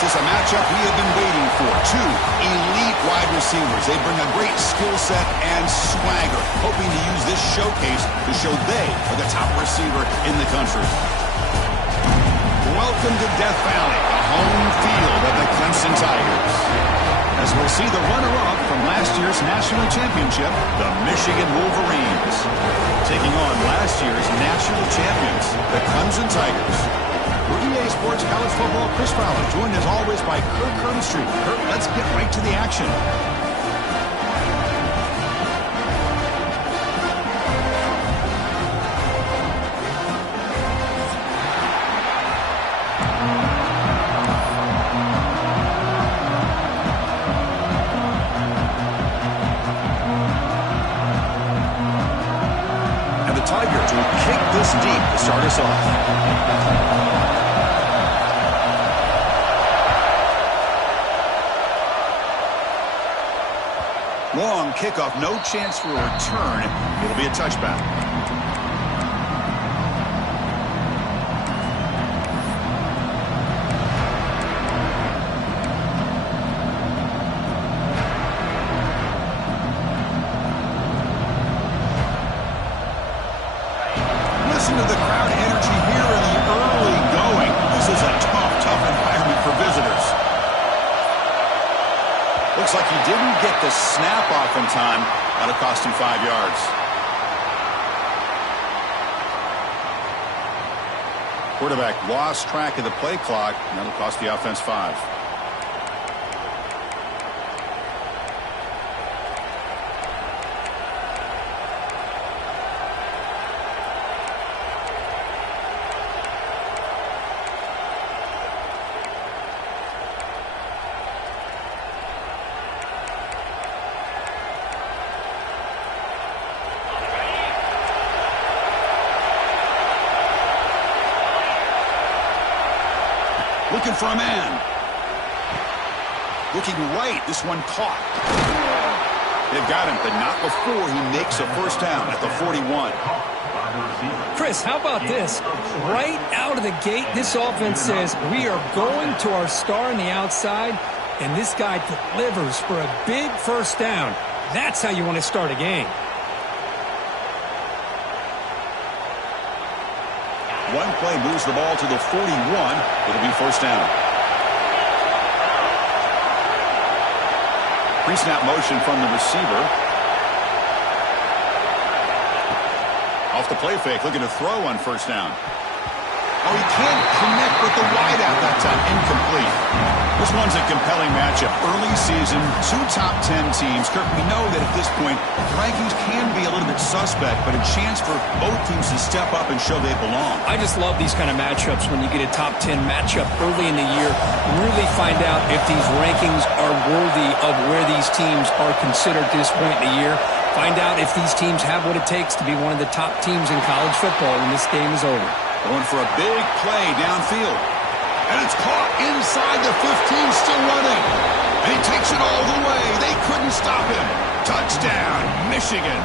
This is a matchup we have been waiting for. Two elite wide receivers. They bring a great skill set and swagger, hoping to use this showcase to show they are the top receiver in the country. Welcome to Death Valley, the home field of the Clemson Tigers. As we'll see the runner-up from last year's national championship, the Michigan Wolverines, taking on last year's national champions, the Clemson Tigers. For EA Sports College Football, Chris Fowler, joined as always by Kurt Kirkstreet. Kurt, let's get right to the action. And the Tigers will kick this deep to start us off. Long kickoff, no chance for a return. It'll be a touchback. Listen to the crowd energy here in the early going. This is a tough environment for visitors. Looks like he didn't get the snap off in time. That'll cost him 5 yards. Quarterback lost track of the play clock, and that'll cost the offense 5. Looking for a man. Looking right. This one caught. They've got him, but not before he makes a first down at the 41. Chris, how about this? Right out of the gate, this offense says we are going to our star on the outside, and this guy delivers for a big first down. That's how you want to start a game. One play moves the ball to the 41. It'll be first down. Pre-snap motion from the receiver. Off the play fake, looking to throw on first down. Oh, he can't connect with the wideout that time. Incomplete. This one's a compelling matchup. Early season, 2 top 10 teams. Kirk, we know that at this point, rankings can be a little bit suspect, but a chance for both teams to step up and show they belong. I just love these kind of matchups when you get a top 10 matchup early in the year. Really find out if these rankings are worthy of where these teams are considered at this point in the year. Find out if these teams have what it takes to be one of the top teams in college football when this game is over. Going for a big play downfield. And it's caught inside the 15, still running. And he takes it all the way. They couldn't stop him. Touchdown, Michigan.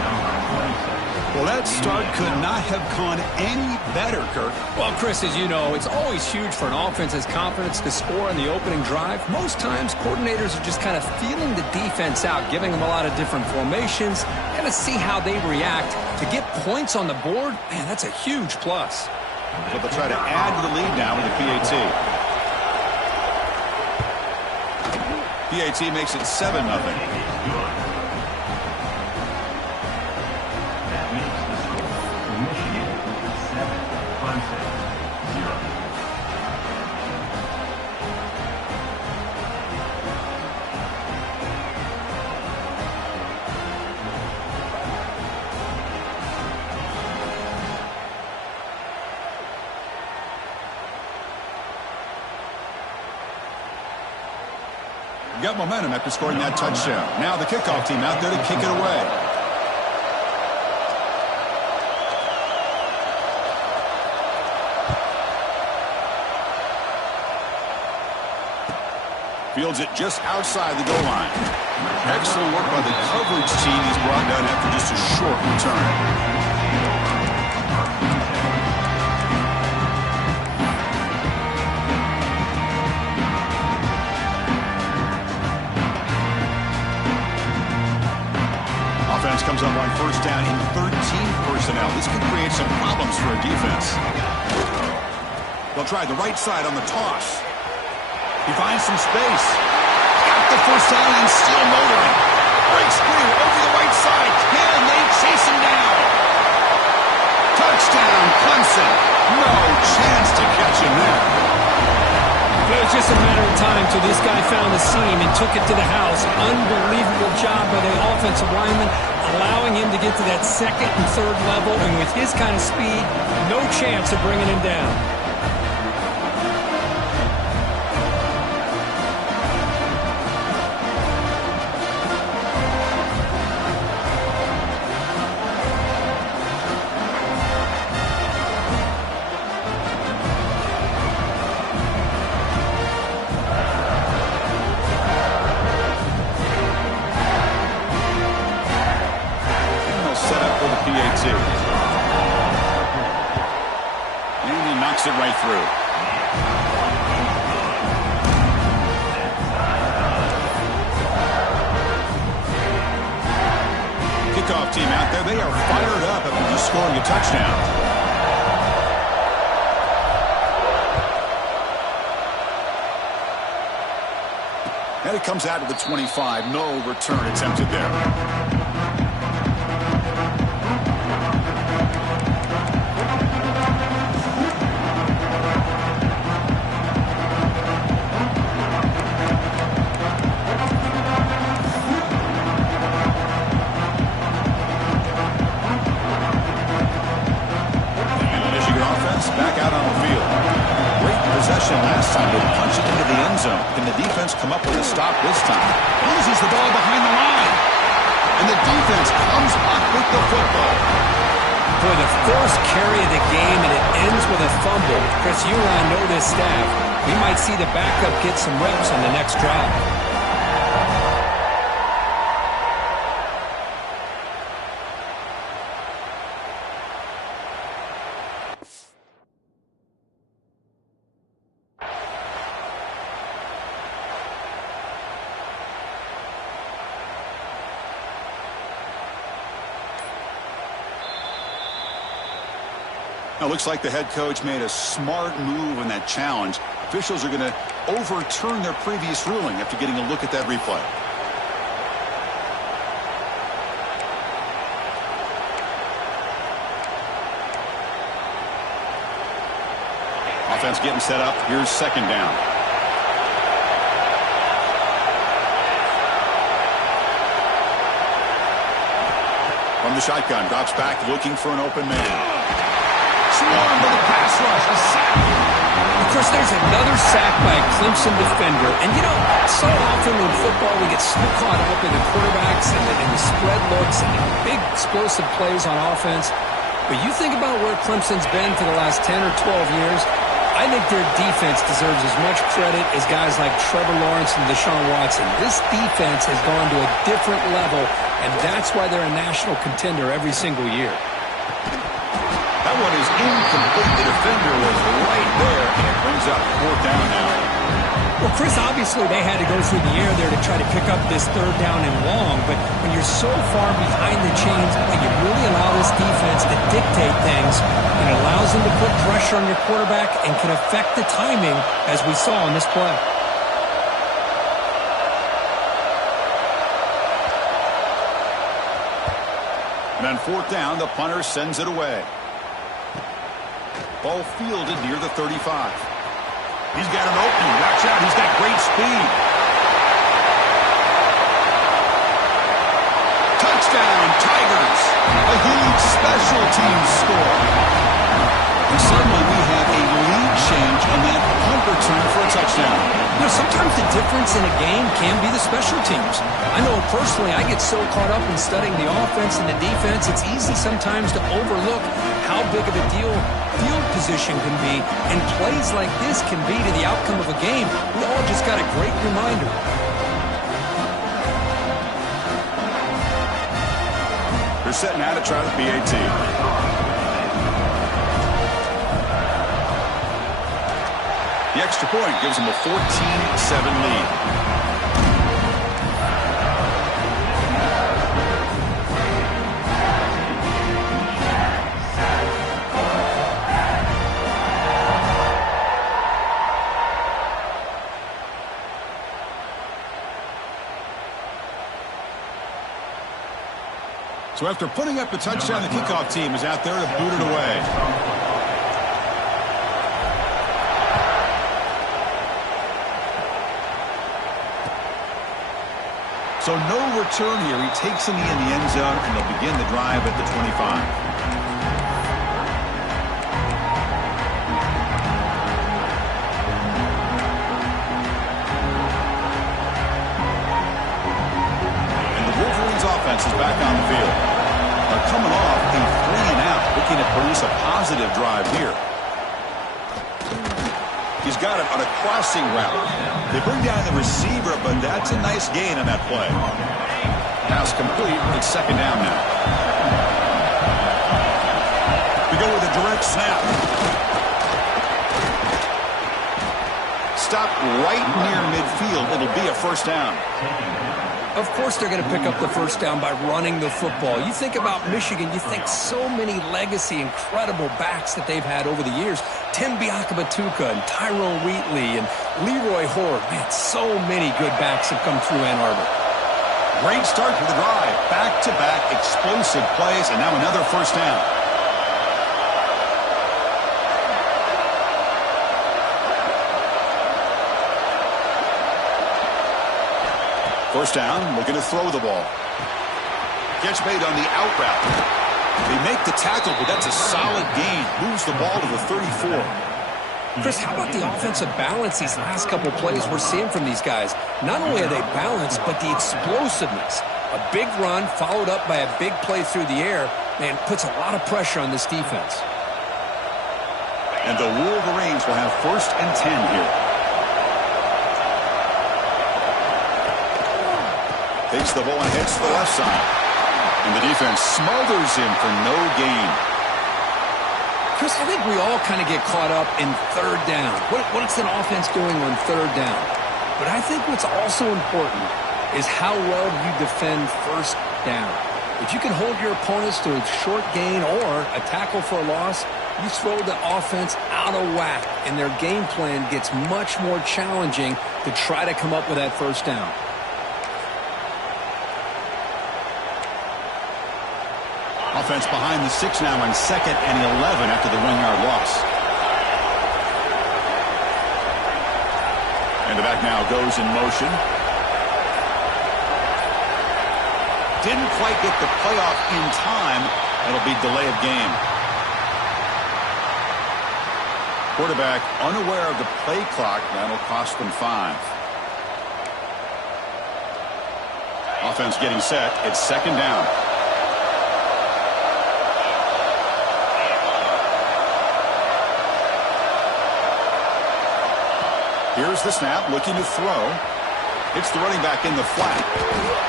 Well, that start could not have gone any better, Kirk. Well, Chris, as you know, it's always huge for an offense's confidence to score on the opening drive. Most times, coordinators are just kind of feeling the defense out, giving them a lot of different formations, and to see how they react. To get points on the board, man, that's a huge plus. But they'll try to add to the lead now with a PAT. PAT makes it 7-0. Got momentum after scoring that touchdown. Now the kickoff team out there to kick it away. Fields it just outside the goal line. Excellent work by the coverage team. He's brought down after just a short return. down in 13 personnel. This could create some problems for a defense. They'll try the right side on the toss. He finds some space. Got the first down and still motoring. Breaks through over the right side. Can they chase him down? Touchdown, Clemson. No chance to catch him there. It was just a matter of time till this guy found the seam and took it to the house. Unbelievable job by the offensive lineman, allowing him to get to that second and third level. And with his kind of speed, no chance of bringing him down. It right through. Kickoff team out there. They are fired up after just scoring a touchdown. And it comes out to the 25. No return attempted there. Last time they punched it into the end zone. Can the defense come up with a stop this time? Loses the ball behind the line. And the defense comes up with the football. For the first carry of the game, and it ends with a fumble. Chris, you and I know this staff. We might see the backup get some reps on the next drive. Now, looks like the head coach made a smart move in that challenge. Officials are going to overturn their previous ruling after getting a look at that replay. Offense getting set up. Here's second down. From the shotgun, drops back looking for an open man. Swarmed with a pass rush, a sack. Of course, there's another sack by a Clemson defender. And, you know, so often in football we get so caught up in the quarterbacks and the spread looks and the big explosive plays on offense. But you think about where Clemson's been for the last 10 or 12 years, I think their defense deserves as much credit as guys like Trevor Lawrence and Deshaun Watson. This defense has gone to a different level, and that's why they're a national contender every single year. That one is incomplete. The defender was right there, and it brings up fourth down now. Well, Chris, obviously they had to go through the air there to try to pick up this third down and long, but when you're so far behind the chains, you really allow this defense to dictate things. It allows them to put pressure on your quarterback and can affect the timing, as we saw in this play. And on fourth down, the punter sends it away. Ball fielded near the 35. He's got an opening. Watch out. He's got great speed. Touchdown, Tigers. A huge special teams score. And suddenly we have a lead change on that punt return for a touchdown. You know, sometimes the difference in a game can be the special teams. I know personally I get so caught up in studying the offense and the defense, it's easy sometimes to overlook how big of a deal field position can be, and plays like this can be to the outcome of a game. We all just got a great reminder. They're setting out to try the PAT. The extra point gives them a 14-7 lead. So after putting up the touchdown, the kickoff team is out there to boot it away. So no return here. He takes a knee in the end zone, and they'll begin the drive at the 25. Offense is back on the field. They're coming off a 3-and-out, looking to produce a positive drive here. He's got it on a crossing route. They bring down the receiver, but that's a nice gain on that play. Pass complete. It's second down now. We go with a direct snap. Stop right near midfield. It'll be a first down. Of course they're going to pick up the first down by running the football. You think about Michigan, you think so many legacy, incredible backs that they've had over the years. Tim Biakabatuka and Tyrone Wheatley and Leroy Horde. Man, so many good backs have come through Ann Arbor. Great start to the drive. Back-to-back explosive plays, and now another first down. First down, looking to throw the ball. Catch made on the out route. They make the tackle, but that's a solid gain. Moves the ball to the 34. Chris, how about the offensive balance these last couple plays we're seeing from these guys? Not only are they balanced, but the explosiveness. A big run followed up by a big play through the air, man, puts a lot of pressure on this defense. And the Wolverines will have 1st and 10 here. Takes the ball and heads to the left side. And the defense smothers him for no gain. Chris, I think we all kind of get caught up in third down. What's an offense doing on third down? But I think what's also important is how well you defend first down. If you can hold your opponents to a short gain or a tackle for a loss, you throw the offense out of whack, and their game plan gets much more challenging to try to come up with that first down. Offense behind the 6 now on 2nd and 11 after the 1-yard loss. And the back now goes in motion. Didn't quite get the playoff in time. That'll be delay of game. Quarterback unaware of the play clock. That'll cost them 5. Offense getting set. It's second down. Here's the snap, looking to throw. It's the running back in the flat.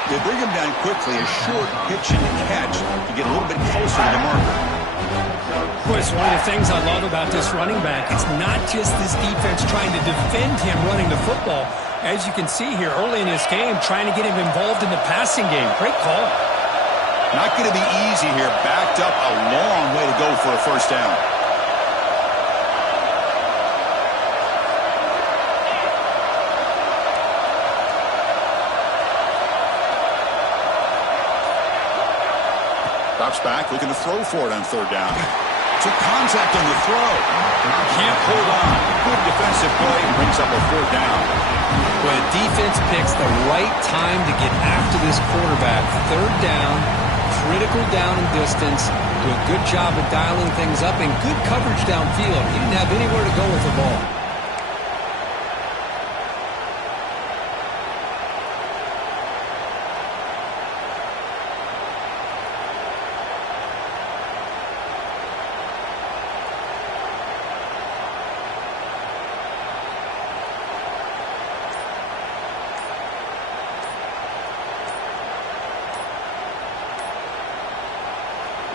They bring him down quickly, a short pitch and catch to get a little bit closer to the marker. Chris, one of the things I love about this running back, it's not just this defense trying to defend him running the football. As you can see here early in this game, trying to get him involved in the passing game. Great call. Not going to be easy here. Backed up a long way to go for a first down. Drops back, looking to throw for it on third down. Took contact on the throw. Can't hold on. Good defensive play. Brings up a fourth down. Well, the defense picks the right time to get after this quarterback. Third down, critical down and distance. Do a good job of dialing things up and good coverage downfield. He didn't have anywhere to go with the ball.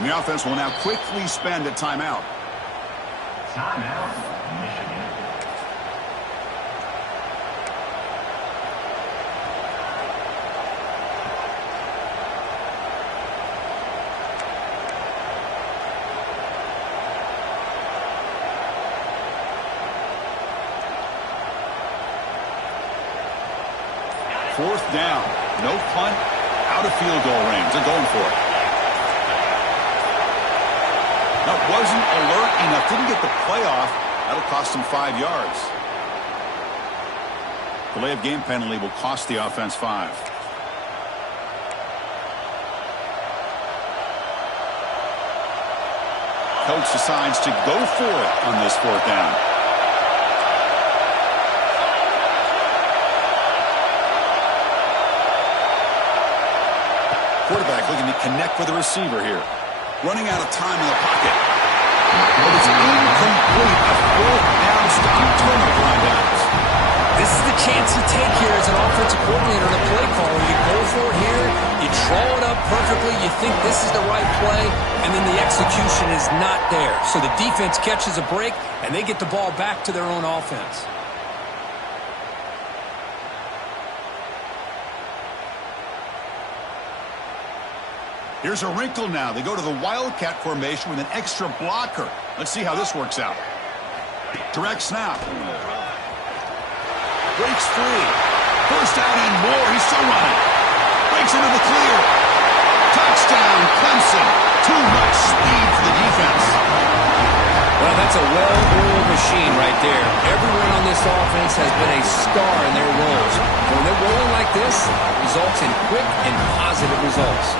And the offense will now quickly spend a timeout. Timeout, Michigan. Fourth down. No punt. Out of field goal range. They're going for it. That wasn't alert enough. Didn't get the play off. That'll cost him 5 yards. Delay of game penalty will cost the offense 5. Coach decides to go for it on this 4th down. Quarterback looking to connect with the receiver here. Running out of time in the pocket. But it's incomplete. A 4th down stop. Turnover on downs. This is the chance you take here as an offensive coordinator and a play caller. You go for it here. You draw it up perfectly. You think this is the right play, and then the execution is not there. So the defense catches a break, and they get the ball back to their own offense. Here's a wrinkle now. They go to the Wildcat formation with an extra blocker. Let's see how this works out. Direct snap. Breaks free. First down and more. He's still running. Breaks into the clear. Touchdown, Clemson. Too much speed for the defense. Well, that's a well-oiled machine right there. Everyone on this offense has been a star in their roles. When they're rolling like this, it results in quick and positive results.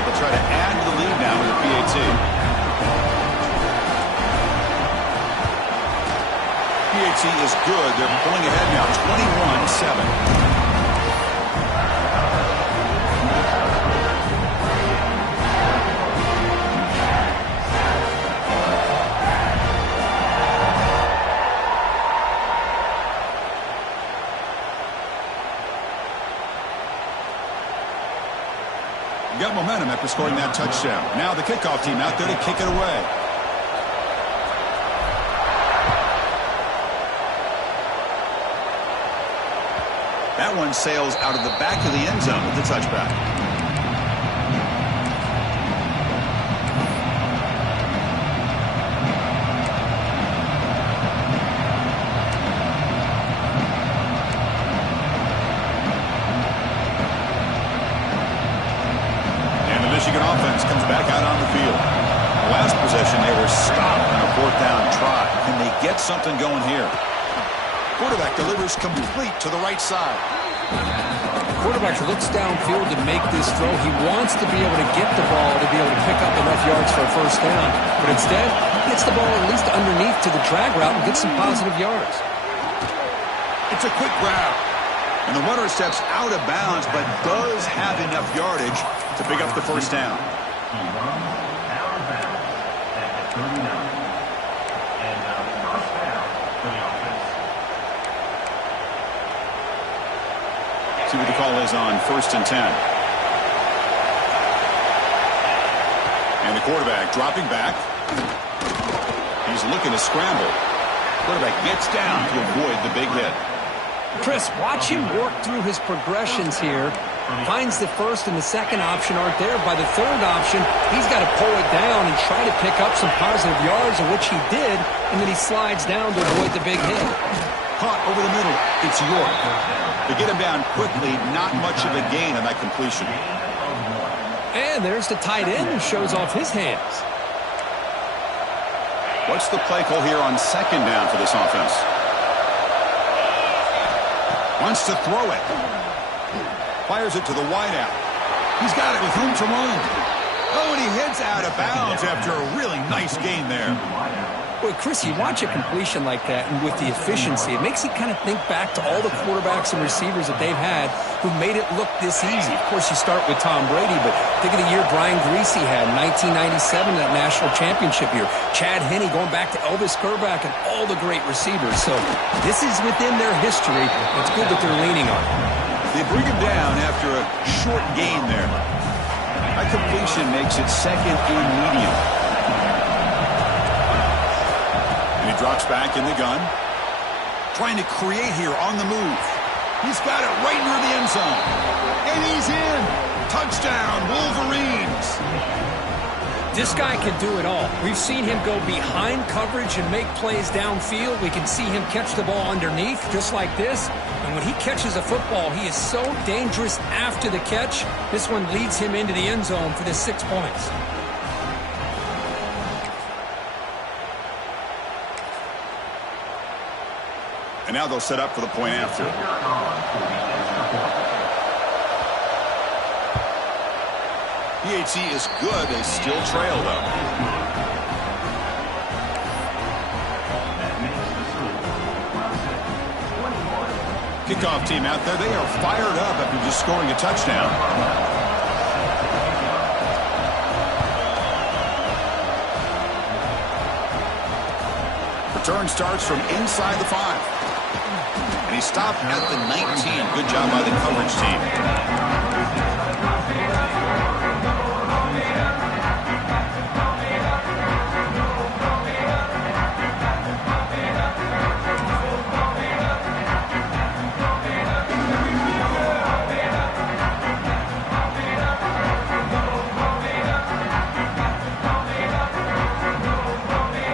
They'll try to add to the lead now with the PAT. PAT is good. They're pulling ahead now, 21-7. Got momentum after scoring that touchdown. Now the kickoff team out there to kick it away. That one sails out of the back of the end zone with the touchback. Michigan offense comes back out on the field. The last possession, they were stopped on a 4th down try. Can they get something going here? Quarterback delivers complete to the right side. The quarterback looks downfield to make this throw. He wants to be able to get the ball to be able to pick up enough yards for a 1st down. But instead, he gets the ball at least underneath to the drag route and gets some positive yards. It's a quick grab. And the runner steps out of bounds, but does have enough yardage to pick up the 1st down. See what the call is on 1st and 10. And the quarterback dropping back. He's looking to scramble. Quarterback gets down to avoid the big hit. Chris, watch him work through his progressions here. Finds the 1st and the 2nd option aren't there. By the 3rd option, he's got to pull it down and try to pick up some positive yards, of which he did, and then he slides down to avoid the big hit. Caught over the middle. It's York. To get him down quickly, not much of a gain on that completion. And there's the tight end who shows off his hands. What's the play call here on 2nd down for this offense? Wants to throw it. Fires it to the wideout. He's got it with room to run. Oh, and he heads out of bounds after a really nice gain there. Well, Chris, you watch a completion like that, and with the efficiency, it makes you kind of think back to all the quarterbacks and receivers that they've had who made it look this easy. Of course, you start with Tom Brady, but think of the year Brian Griese had in 1997, that national championship year. Chad Henne going back to Elvis Grbac and all the great receivers. So this is within their history. It's good that they're leaning on it. They bring him down after a short gain there. That completion makes it 2nd and medium. He drops back in the gun. Trying to create here on the move. He's got it right near the end zone. And he's in. Touchdown, Wolverines. This guy can do it all. We've seen him go behind coverage and make plays downfield. We can see him catch the ball underneath, just like this. And when he catches a football, he is so dangerous after the catch. This one leads him into the end zone for the 6 points. And now they'll set up for the point after. PAT is good. They still trail, though. Kickoff team out there. They are fired up after just scoring a touchdown. Return starts from inside the 5. And he stopped at the 19. Good job by the coverage team.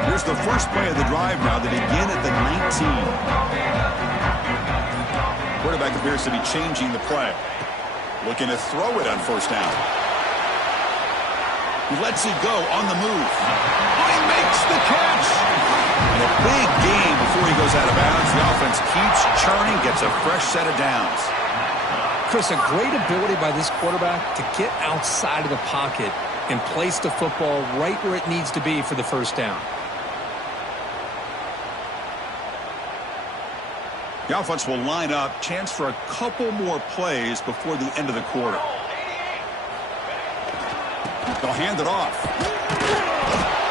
Here's the first play of the drive now. They begin at the 19. Quarterback appears to be changing the play. Looking to throw it on first down. He lets it go on the move. Oh, he makes the catch. And a big gain before he goes out of bounds. The offense keeps churning, gets a fresh set of downs. Chris, a great ability by this quarterback to get outside of the pocket and place the football right where it needs to be for the first down. The offense will line up. Chance for a couple more plays before the end of the quarter. They'll hand it off.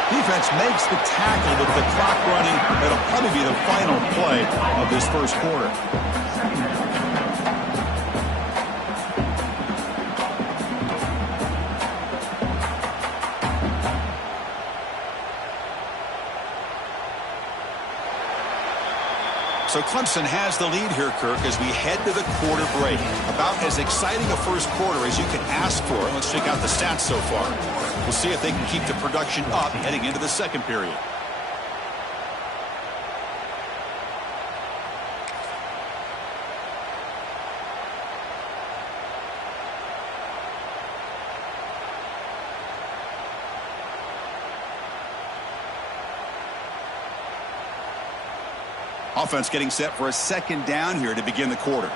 Defense makes the tackle with the clock running. That'll probably be the final play of this first quarter. So Clemson has the lead here, Kirk, as we head to the quarter break. About as exciting a first quarter as you can ask for. Let's check out the stats so far. We'll see if they can keep the production up heading into the second period. Offense getting set for a second down here to begin the quarter.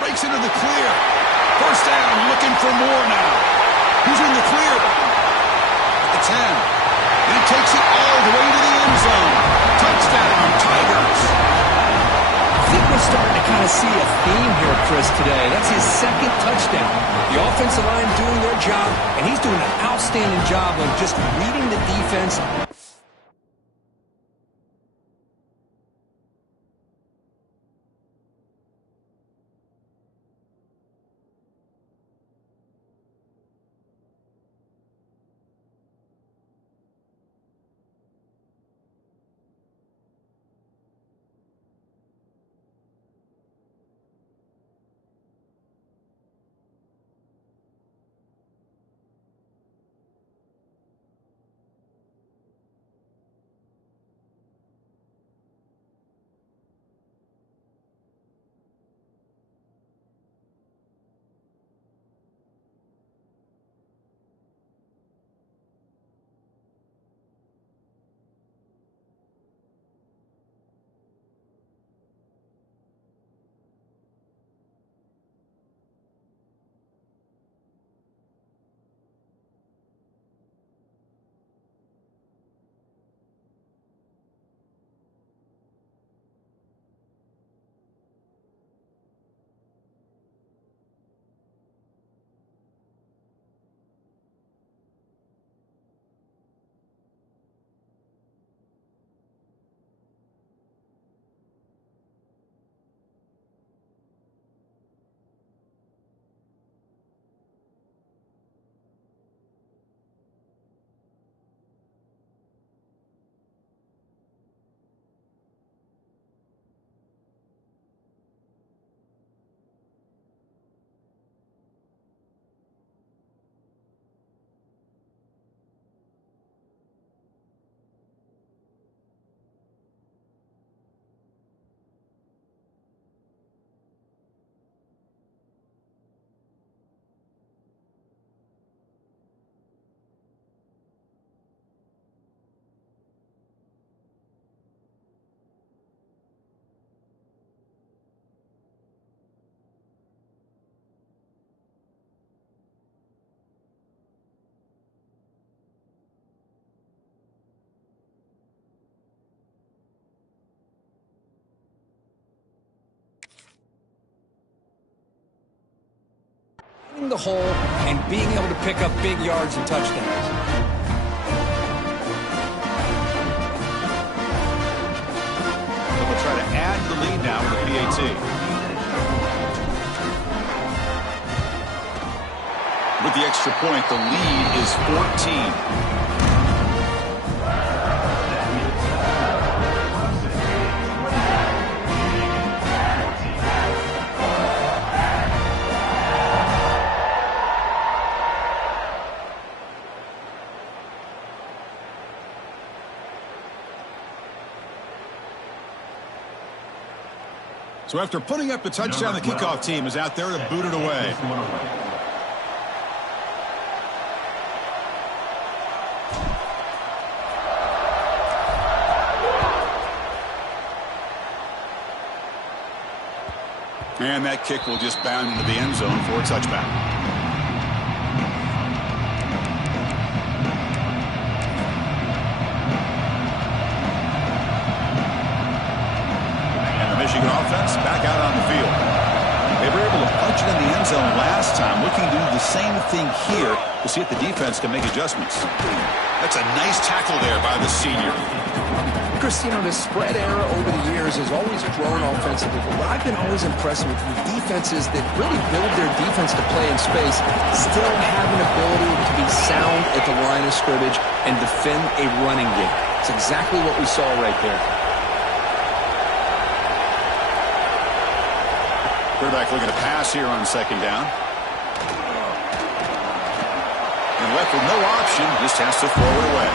Breaks into the clear. First down, looking for more now. Who's in the clear? At the 10. And he takes it all the way to the end zone. Touchdown, Tigers. I think we're starting to kind of see a theme here, Chris, today. That's his second touchdown. The offensive line doing their job, and he's doing an outstanding job of just reading the defense. hitting the hole and being able to pick up big yards and touchdowns. So we'll try to add the lead now with the PAT. With the extra point, the lead is 14. So after putting up the touchdown, the kickoff team is out there to boot it away. And that kick will just bound into the end zone for a touchback. And the Michigan offense back out on the field. They were able to punch it in the end zone last time, looking to do the same thing here to see if the defense can make adjustments. That's a nice tackle there by the senior. Chris, you know, the spread era over the years has always grown offensively, but I've been always impressed with the defenses that really build their defense to play in space, still have an ability to be sound at the line of scrimmage and defend a running game. It's exactly what we saw right there. Quarterback looking to pass here on second down. And left with no option, just has to throw it away.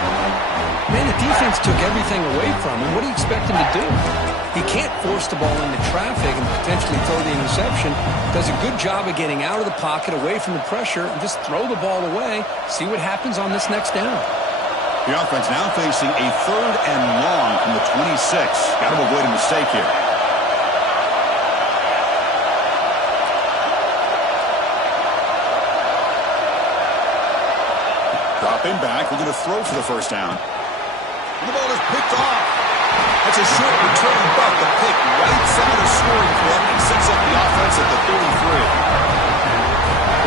Man, the defense took everything away from him. What do you expect him to do? He can't force the ball into traffic and potentially throw the interception. Does a good job of getting out of the pocket, away from the pressure, and just throw the ball away. See what happens on this next down. The offense now facing a 3rd and long from the 26. Got to avoid a mistake here. Dropping back, we're going to throw for the first down. The ball is picked off. That's a short return, but the pick right side of scoring clip and sets up the offense at the 33.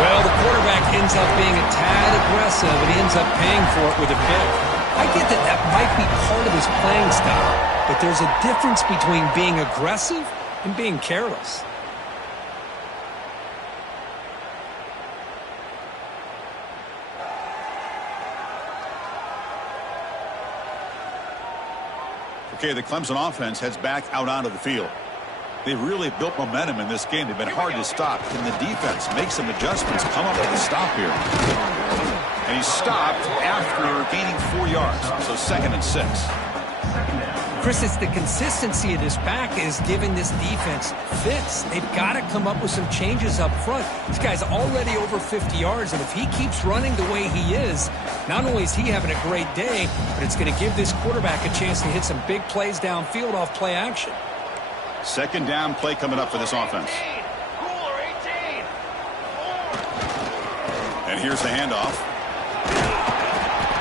Well, the quarterback ends up being a tad aggressive, but he ends up paying for it with a pick. I get that that might be part of his playing style, but there's a difference between being aggressive and being careless. Okay, the Clemson offense heads back out onto the field. They've really built momentum in this game. They've been hard to stop. Can the defense make some adjustments, come up with a stop here? And he stopped after gaining 4 yards, so 2nd and 6. Chris, it's the consistency of this back is giving this defense fits. They've got to come up with some changes up front. This guy's already over 50 yards, and if he keeps running the way he is, not only is he having a great day, but it's going to give this quarterback a chance to hit some big plays downfield off play action. 2nd down play coming up for this offense. And here's the handoff.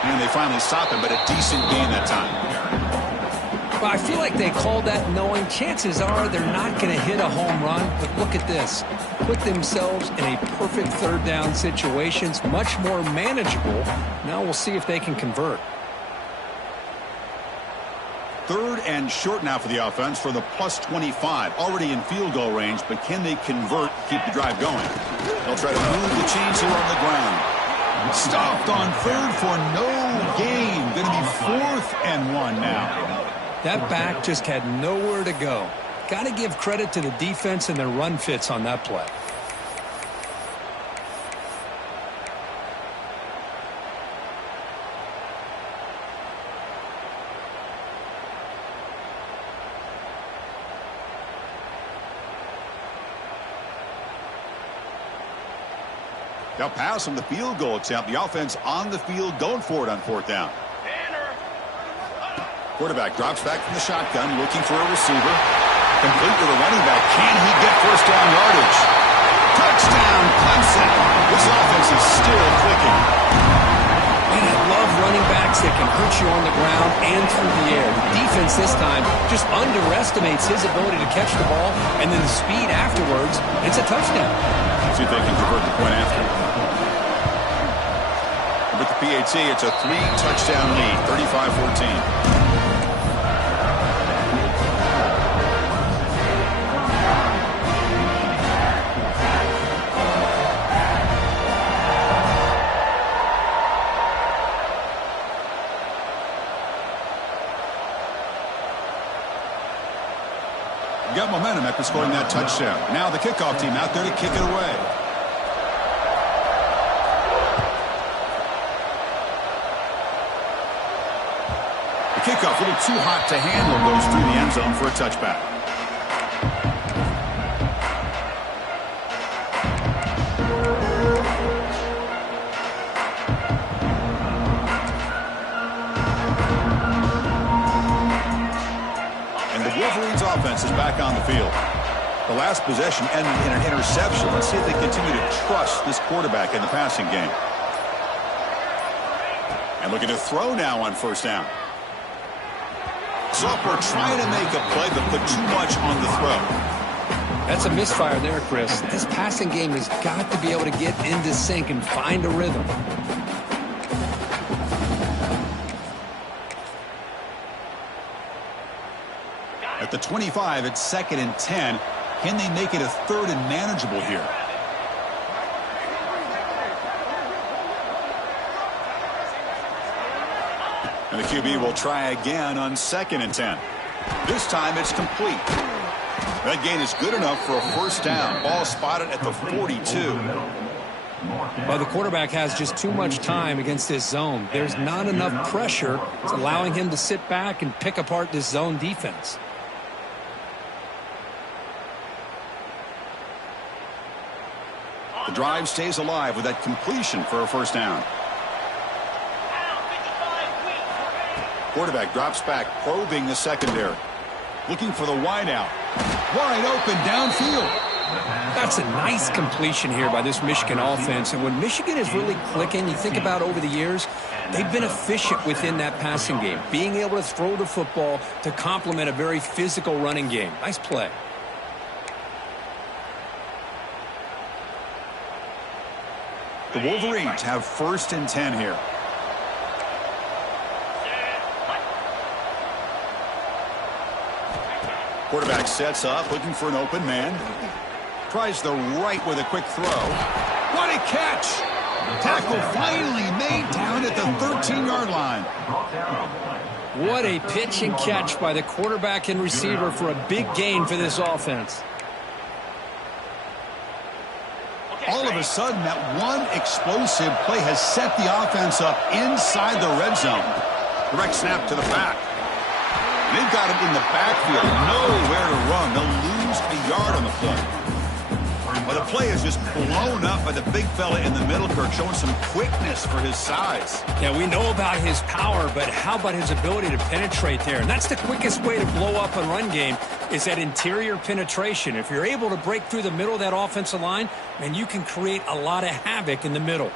And they finally stop him, but a decent gain that time. Well, I feel like they called that knowing chances are they're not going to hit a home run. But look at this. Put themselves in a perfect 3rd down situations, much more manageable. Now we'll see if they can convert. 3rd and short now for the offense for the +25. Already in field goal range, but can they convert, keep the drive going? They'll try to move the chains here on the ground. Stopped on 3rd for no gain. Going to be 4th and 1 now. That back just had nowhere to go. Got to give credit to the defense and their run fits on that play. Now pass from the field goal attempt. The offense on the field going for it on 4th down. Quarterback drops back from the shotgun, looking for a receiver. Complete to the running back. Can he get 1st down yardage? Touchdown, Clemson. This offense is still clicking. Man, I love running backs that can hurt you on the ground and through the air. The defense this time just underestimates his ability to catch the ball, and then the speed afterwards. It's a touchdown. See if they can convert the point after. With the PAT, it's a 3-touchdown lead, 35-14. Got momentum after scoring that touchdown. Now the kickoff team out there to kick it away. The kickoff, a little too hot to handle, goes through the end zone for a touchback. Offense is back on the field. The last possession ended in an interception. Let's see if they continue to trust this quarterback in the passing game. And looking to throw now on first down. Sophomore trying to make a play but put too much on the throw. That's a misfire there, Chris. This passing game has got to be able to get into sync and find a rhythm. At the 25, it's 2nd and 10. Can they make it a 3rd and manageable here? And the QB will try again on 2nd and 10. This time it's complete. That gain is good enough for a first down. Ball spotted at the 42. Well, the quarterback has just too much time against this zone. There's not enough pressure. It's allowing him to sit back and pick apart this zone defense. The drive stays alive with that completion for a first down. Quarterback drops back, probing the secondary. Looking for the wideout. Wide open downfield. That's a nice completion here by this Michigan offense. And when Michigan is really clicking, you think about over the years, they've been efficient within that passing game. Being able to throw the football to complement a very physical running game. Nice play. The Wolverines have 1st and 10 here. Quarterback sets up, looking for an open man. Tries the right with a quick throw. What a catch! Tackle finally made down at the 13-yard line. What a pitch and catch by the quarterback and receiver for a big gain for this offense. All of a sudden, that one explosive play has set the offense up inside the red zone. Direct snap to the back. They've got him in the backfield. Nowhere to run. They'll lose a yard on the play. Well, the play is just blown up by the big fella in the middle, Kirk, showing some quickness for his size. Yeah, we know about his power, but how about his ability to penetrate there? And that's the quickest way to blow up a run game, is that interior penetration. If you're able to break through the middle of that offensive line, man, you can create a lot of havoc in the middle.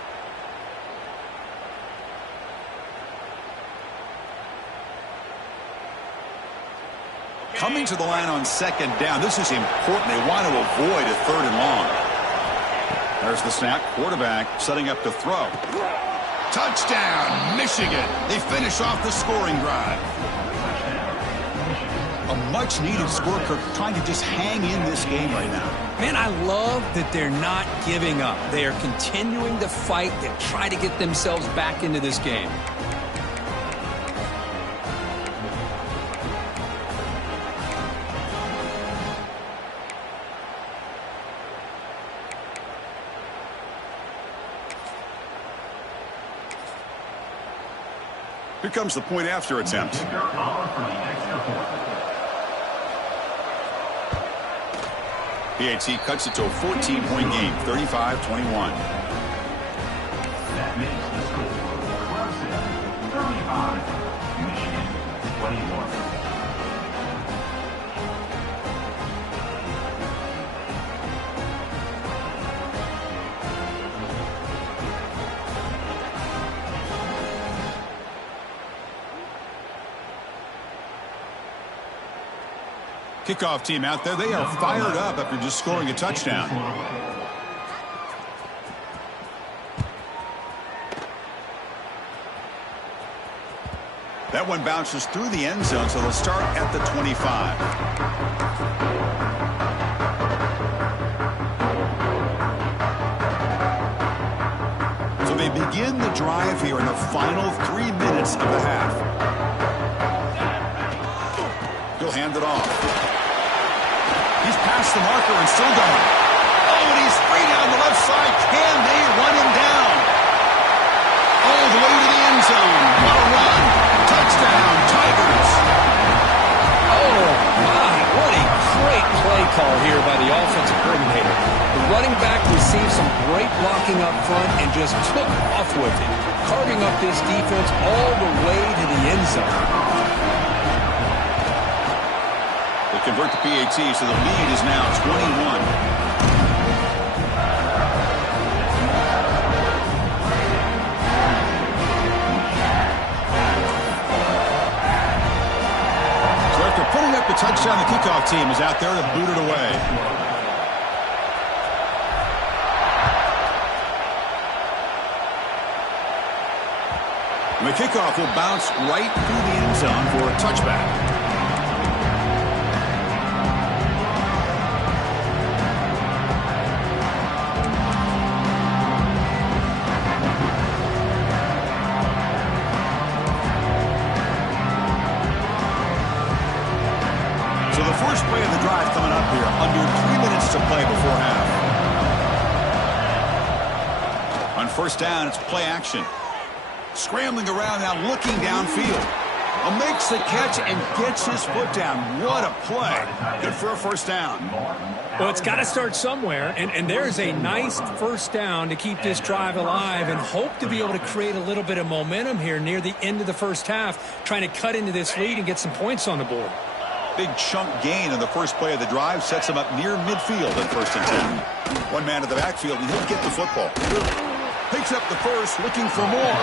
Coming to the line on 2nd down. This is important. They want to avoid a 3rd and long. There's the snap. Quarterback setting up to throw. Touchdown, Michigan. They finish off the scoring drive. A much-needed score, Kirk, trying to just hang in this game right now. Man, I love that they're not giving up. They are continuing to fight and try to get themselves back into this game. Here comes the point after attempt. PAT cuts it to a 14-point game, 35-21. That makes the score. Clemson 35, Michigan 21. Kickoff team out there, they are fired up after just scoring a touchdown. That one bounces through the end zone, so they'll start at the 25. So they begin the drive here in the final 3 minutes of the half. He'll hand it off. He's past the marker and still going. Oh, and he's free down the left side. Can they run him down? All the way to the end zone. What a run. Touchdown, Tigers. Oh, my. What a great play call here by the offensive coordinator. The running back received some great blocking up front and just took off with it, carving up this defense all the way to the end zone. They convert the PAT, so the lead is now 21. Putting up the touchdown, the kickoff team is out there to boot it away. And the kickoff will bounce right through the end zone for a touchback. First play of the drive coming up here. Under 3 minutes to play before half. On first down, it's play action. Scrambling around now, looking downfield. Makes the catch and gets his foot down. What a play. Good for a first down. Well, it's got to start somewhere, and there's a nice first down to keep this drive alive and hope to be able to create a little bit of momentum here near the end of the first half, trying to cut into this lead and get some points on the board. Big chunk gain in the first play of the drive sets him up near midfield at 1st and 10. One man in the backfield, and he'll get the football. Picks up the first, looking for more.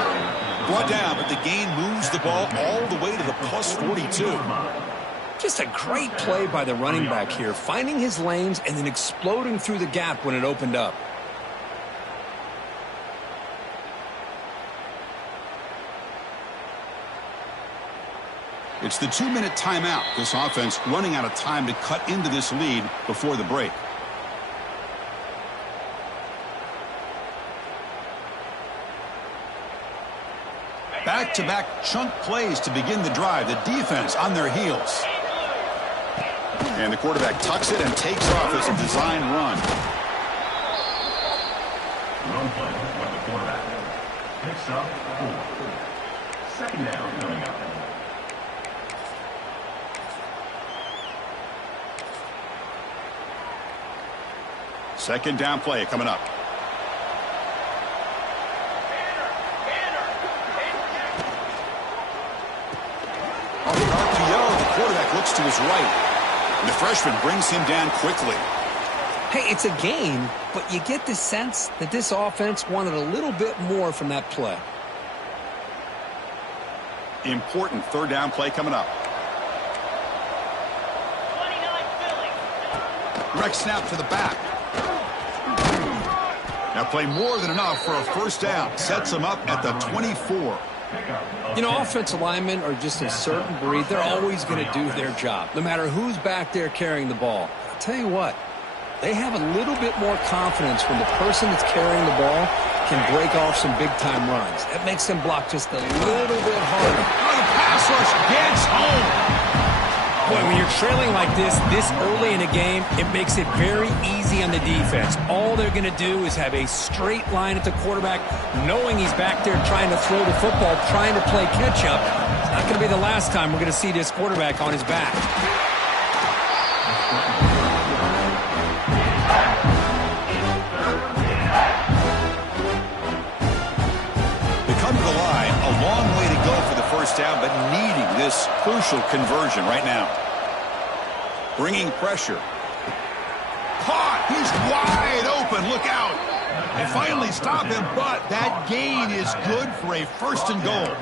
Brought down, but the gain moves the ball all the way to the plus 42. Just a great play by the running back here, finding his lanes and then exploding through the gap when it opened up. It's the 2-minute timeout. This offense running out of time to cut into this lead before the break. Back-to-back chunk plays to begin the drive. The defense on their heels. And the quarterback tucks it and takes off as a design run. Run play by the quarterback. Picks up 4. Second down coming up. Second down play coming up. On the RPO, the quarterback looks to his right. And the freshman brings him down quickly. Hey, it's a game, but you get the sense that this offense wanted a little bit more from that play. Important third down play coming up. Direct snap to the back. Now play more than enough for a first down. Sets them up at the 24. You know, offensive linemen are just a certain breed. They're always going to do their job, no matter who's back there carrying the ball. I'll tell you what, they have a little bit more confidence when the person that's carrying the ball can break off some big-time runs. That makes them block just a little bit harder. Oh, the pass rush gets home. Boy, when you're trailing like this early in a game, it makes it very easy on the defense. All they're going to do is have a straight line at the quarterback, knowing he's back there trying to throw the football, trying to play catch-up. It's not going to be the last time we're going to see this quarterback on his back. They come to the line, a long way to go for the first down, but needing this crucial conversion right now. Bringing pressure. Caught! He's wide open. Look out. They finally stop him, but that gain is good for a 1st and goal.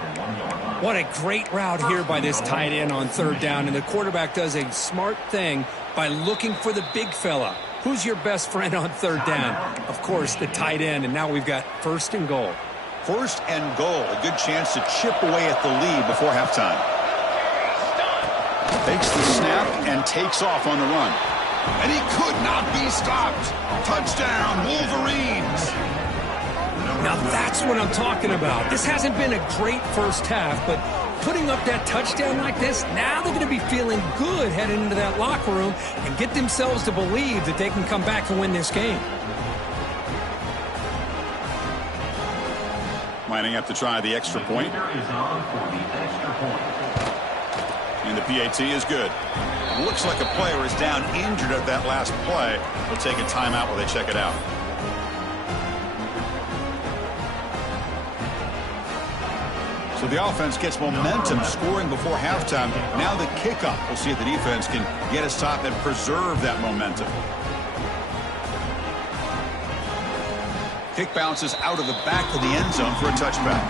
the 1 yard line. What a great route here by this tight end on third down, and the quarterback does a smart thing by looking for the big fella. Who's your best friend on third down? Of course, the tight end, and now we've got 1st and goal. 1st and goal, a good chance to chip away at the lead before halftime. Takes the snap and takes off on the run. And he could not be stopped. Touchdown, Wolverines. Now that's what I'm talking about. This hasn't been a great first half, but putting up that touchdown like this, now they're going to be feeling good heading into that locker room and get themselves to believe that they can come back and win this game. Lining up to try the extra point. Is on for the extra point. And the PAT is good. Looks like a player is down injured at that last play. They'll take a timeout while they check it out. So the offense gets momentum scoring before halftime. Now the kickoff. We'll see if the defense can get a stop and preserve that momentum. Kick bounces out of the back of the end zone for a touchback.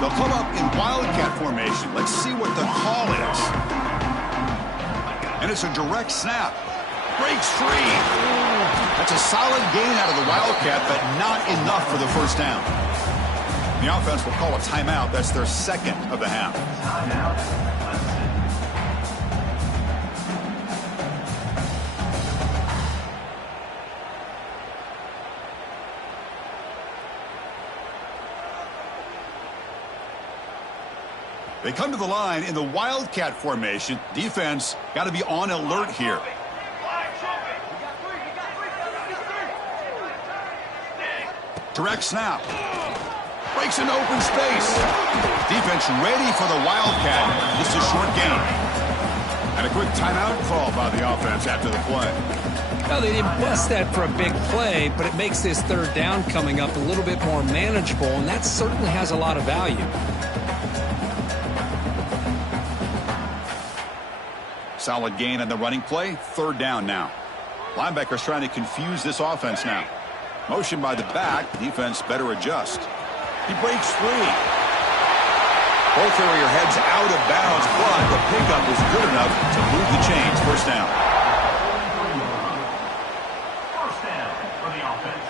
They'll come up in wildcat formation. Let's see what the call is. And it's a direct snap. Breaks free. That's a solid gain out of the wildcat, but not enough for the first down. The offense will call a timeout. That's their 2nd of the half. They come to the line in the wildcat formation. Defense got to be on alert here. Direct snap. Breaks into open space. Defense ready for the wildcat. Just a short gain. And a quick timeout call by the offense after the play. Well, they didn't bust that for a big play, but it makes this third down coming up a little bit more manageable, and that certainly has a lot of value. Solid gain on the running play. Third down now. Linebackers trying to confuse this offense now. Motion by the back. Defense better adjust. He breaks free. Both area heads out of bounds, but the pickup was good enough to move the chains. First down. First down for the offense.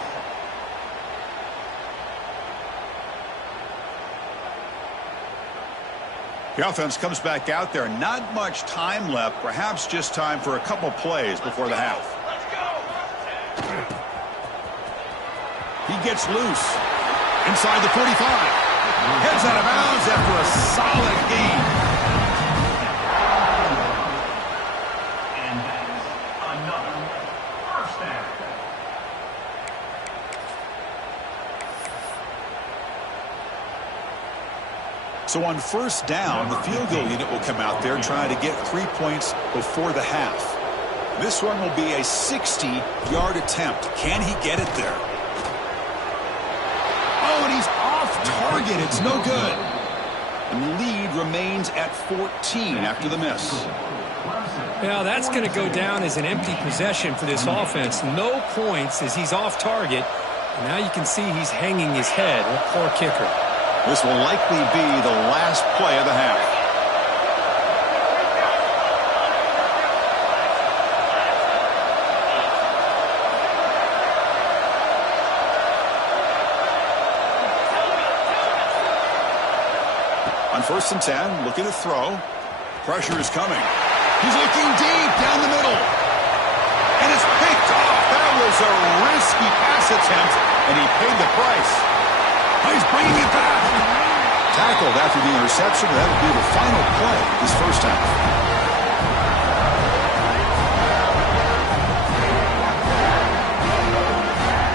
The offense comes back out there. Not much time left. Perhaps just time for a couple plays before the half. He gets loose. Inside the 45. Heads out of bounds after a solid gain. And that's another first down. So on first down, the field goal unit will come out there trying to get 3 points before the half. This one will be a 60-yard attempt. Can he get it there? Oh, and he's off target. It's no good. And the lead remains at 14 after the miss. Well, that's going to go down as an empty possession for this offense. No points as he's off target. And now you can see he's hanging his head. What poor kicker. This will likely be the last play of the half. On 1st and 10, looking to throw. Pressure is coming. He's looking deep down the middle. And it's picked off. That was a risky pass attempt, and he paid the price. He's bringing it back. Tackled after the interception. That will be the final play this first half.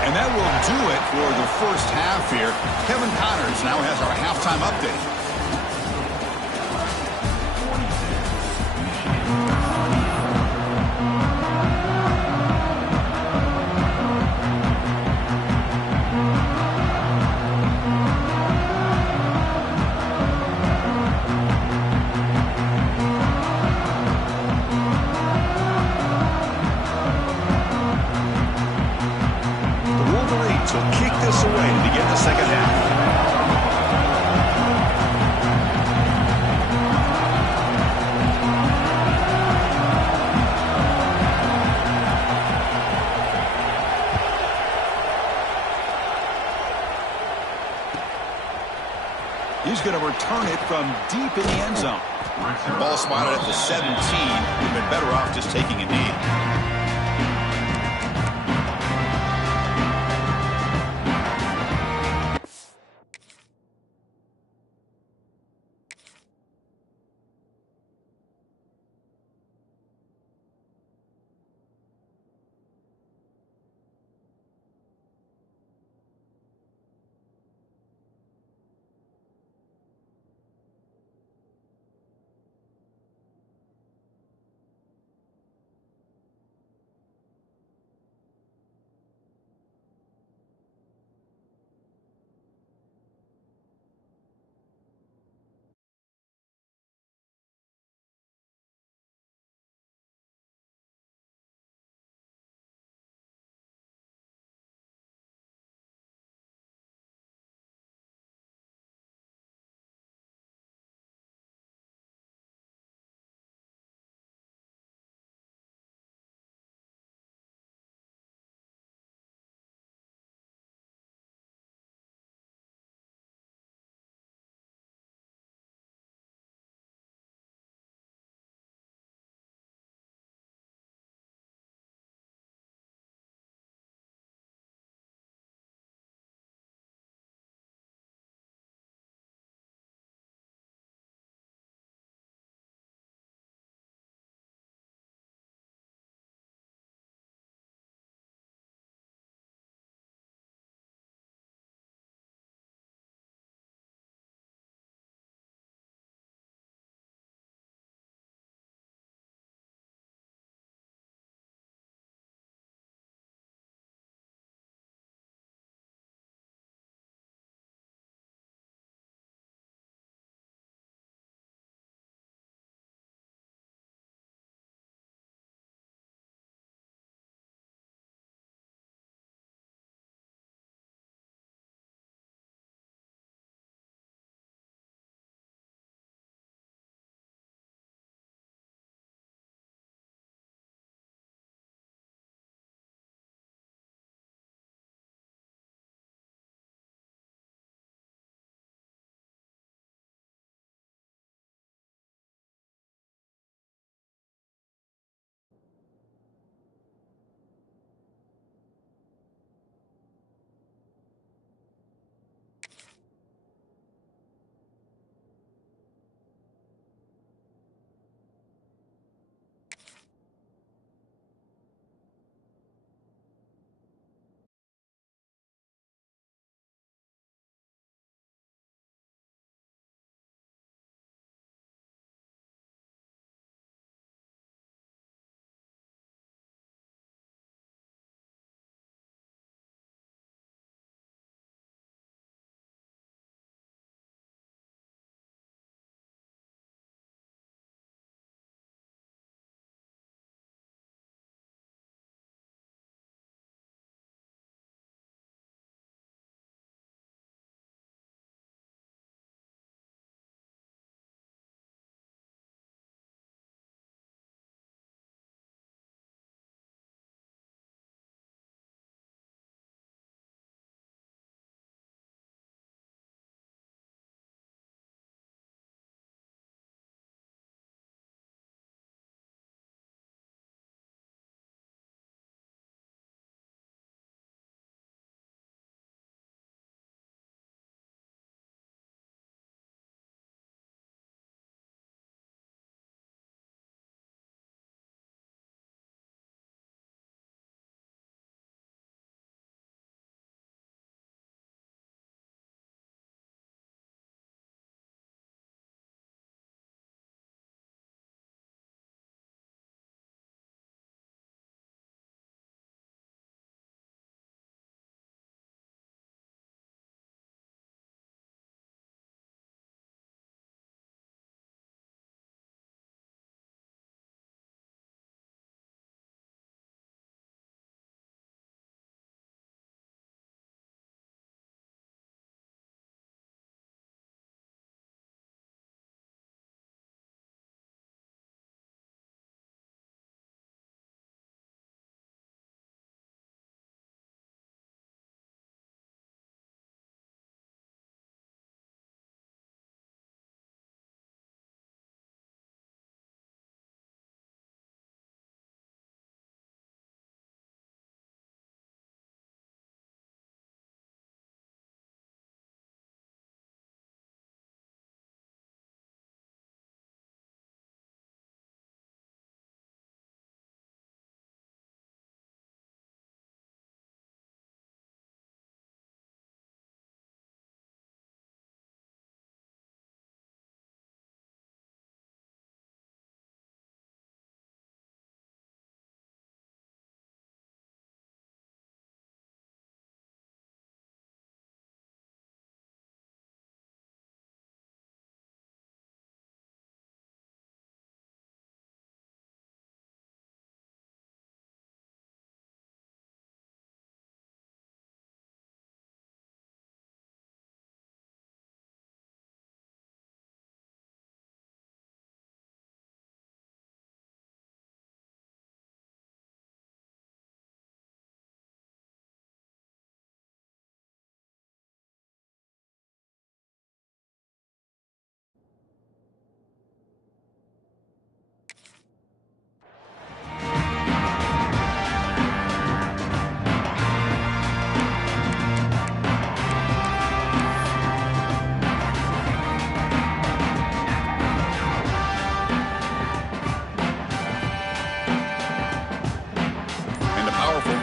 And that will do it for the first half here. Kevin Connors now has our halftime update. return it from deep in the end zone. Ball spotted at the 17. We've been better off just taking a knee.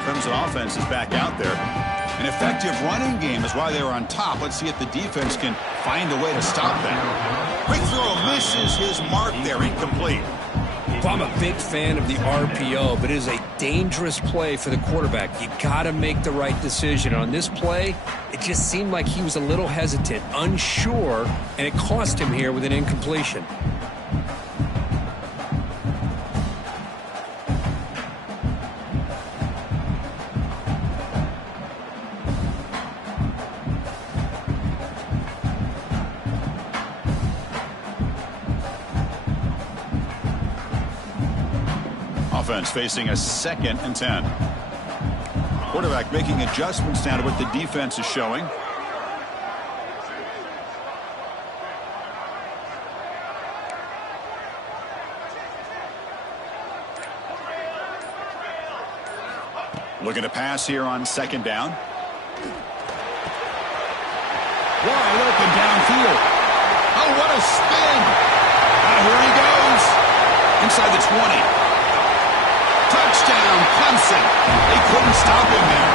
Clemson offense is back out there. An effective running game is why they were on top. Let's see if the defense can find a way to stop that. Quick throw misses his mark there, incomplete. Well, I'm a big fan of the RPO, but it is a dangerous play for the quarterback. You got to make the right decision. On this play, it just seemed like he was a little hesitant, unsure, and it cost him here with an incompletion. Offense facing a 2nd and 10. Quarterback making adjustments now to what the defense is showing. Looking to pass here on 2nd down. Wide open downfield. Oh, what a spin. Here he goes. Inside the 20. Touchdown, Clemson. They couldn't stop him there.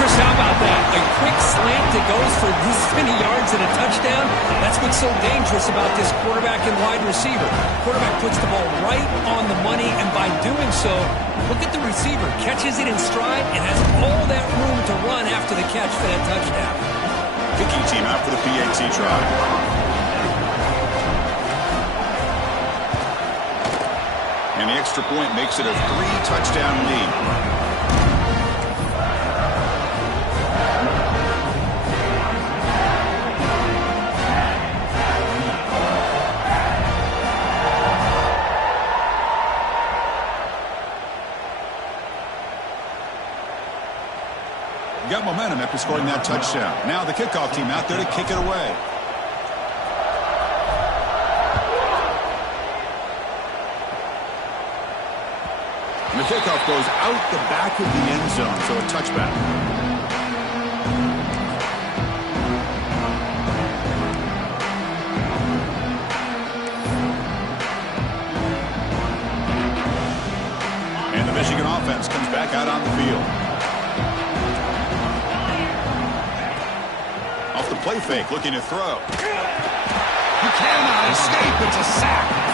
Chris, how about that? A quick slant that goes for this many yards and a touchdown. That's what's so dangerous about this quarterback and wide receiver. Quarterback puts the ball right on the money, and by doing so, look at the receiver. Catches it in stride and has all that room to run after the catch for that touchdown. Kicking team out for the PAT try. And the extra point makes it a 3-touchdown lead. Got momentum after scoring that touchdown. Now the kickoff team out there to kick it away. And the kickoff goes out the back of the end zone, so a touchback. And the Michigan offense comes back out on the field. Off the play fake, looking to throw. You cannot escape. It's a sack.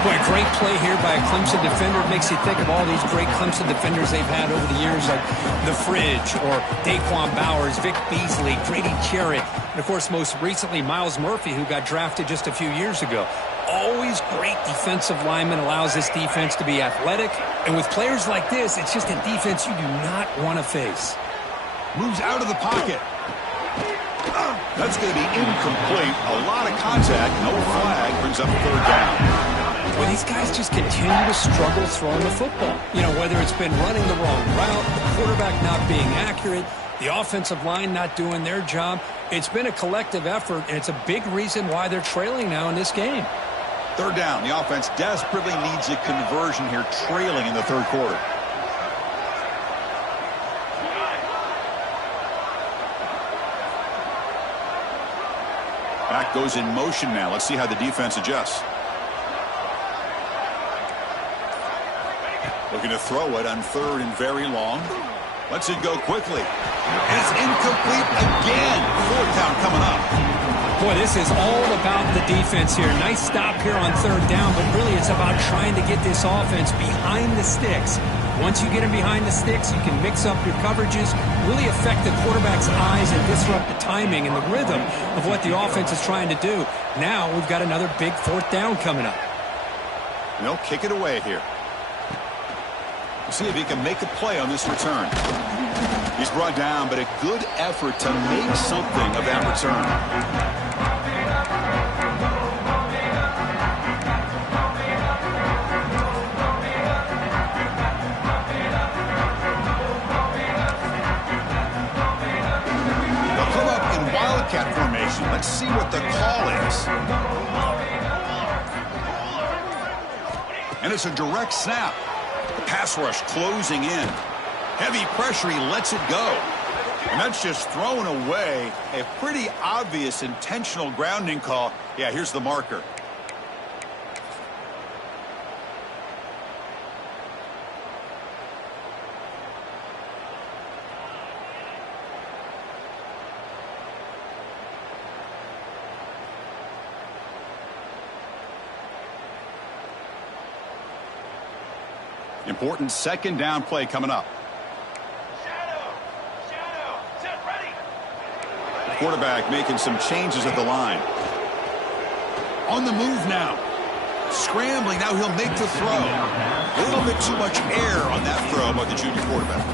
Boy, great play here by a Clemson defender. It makes you think of all these great Clemson defenders they've had over the years, like The Fridge or Daquan Bowers, Vic Beasley, Grady Jarrett, and, of course, most recently, Myles Murphy, who got drafted just a few years ago. Always great defensive lineman, allows this defense to be athletic. And with players like this, it's just a defense you do not want to face. Moves out of the pocket. That's going to be incomplete. A lot of contact. No flag. Brings up 3rd down. Well, these guys just continue to struggle throwing the football. You know, whether it's been running the wrong route, the quarterback not being accurate, the offensive line not doing their job. It's been a collective effort, and it's a big reason why they're trailing now in this game. 3rd down. The offense desperately needs a conversion here, trailing in the 3rd quarter. Back goes in motion now. Let's see how the defense adjusts. Looking to throw it on 3rd and very long. Lets it go quickly. And it's incomplete again. 4th down coming up. Boy, this is all about the defense here. Nice stop here on 3rd down, but really it's about trying to get this offense behind the sticks. Once you get them behind the sticks, you can mix up your coverages, really affect the quarterback's eyes and disrupt the timing and the rhythm of what the offense is trying to do. Now we've got another big 4th down coming up. And they'll kick it away here. We'll see if he can make a play on this return. He's brought down, but a good effort to make something of that return. Wildcat formation. Let's see what the call is. And it's a direct snap. The pass rush closing in. Heavy pressure, he lets it go. And that's just thrown away. A pretty obvious intentional grounding call. Yeah, here's the marker. Important second down play coming up. Quarterback making some changes at the line. On the move now. Scrambling. Now he'll make the throw. A little bit too much air on that throw by the junior quarterback.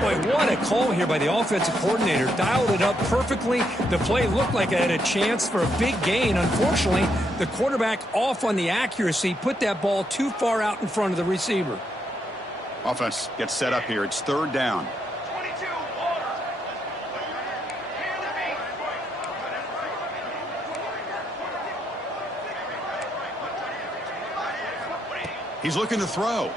Boy, what a call here by the offensive coordinator. Dialed it up perfectly. The play looked like it had a chance for a big gain. Unfortunately, the quarterback off on the accuracy, put that ball too far out in front of the receiver. Offense gets set up here. It's third down. He's looking to throw.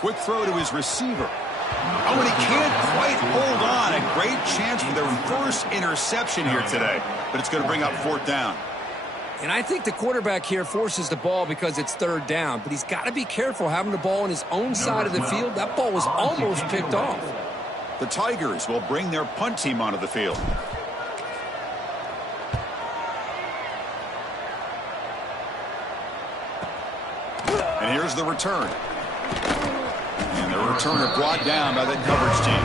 Quick throw to his receiver. Oh, and he can't quite hold on. A great chance for their first interception here today. But it's going to bring up fourth down. And I think the quarterback here forces the ball because it's third down. But he's got to be careful having the ball on his own side of the field. That ball was almost picked off. The Tigers will bring their punt team onto the field. And here's the return. And the returner brought down by the coverage team.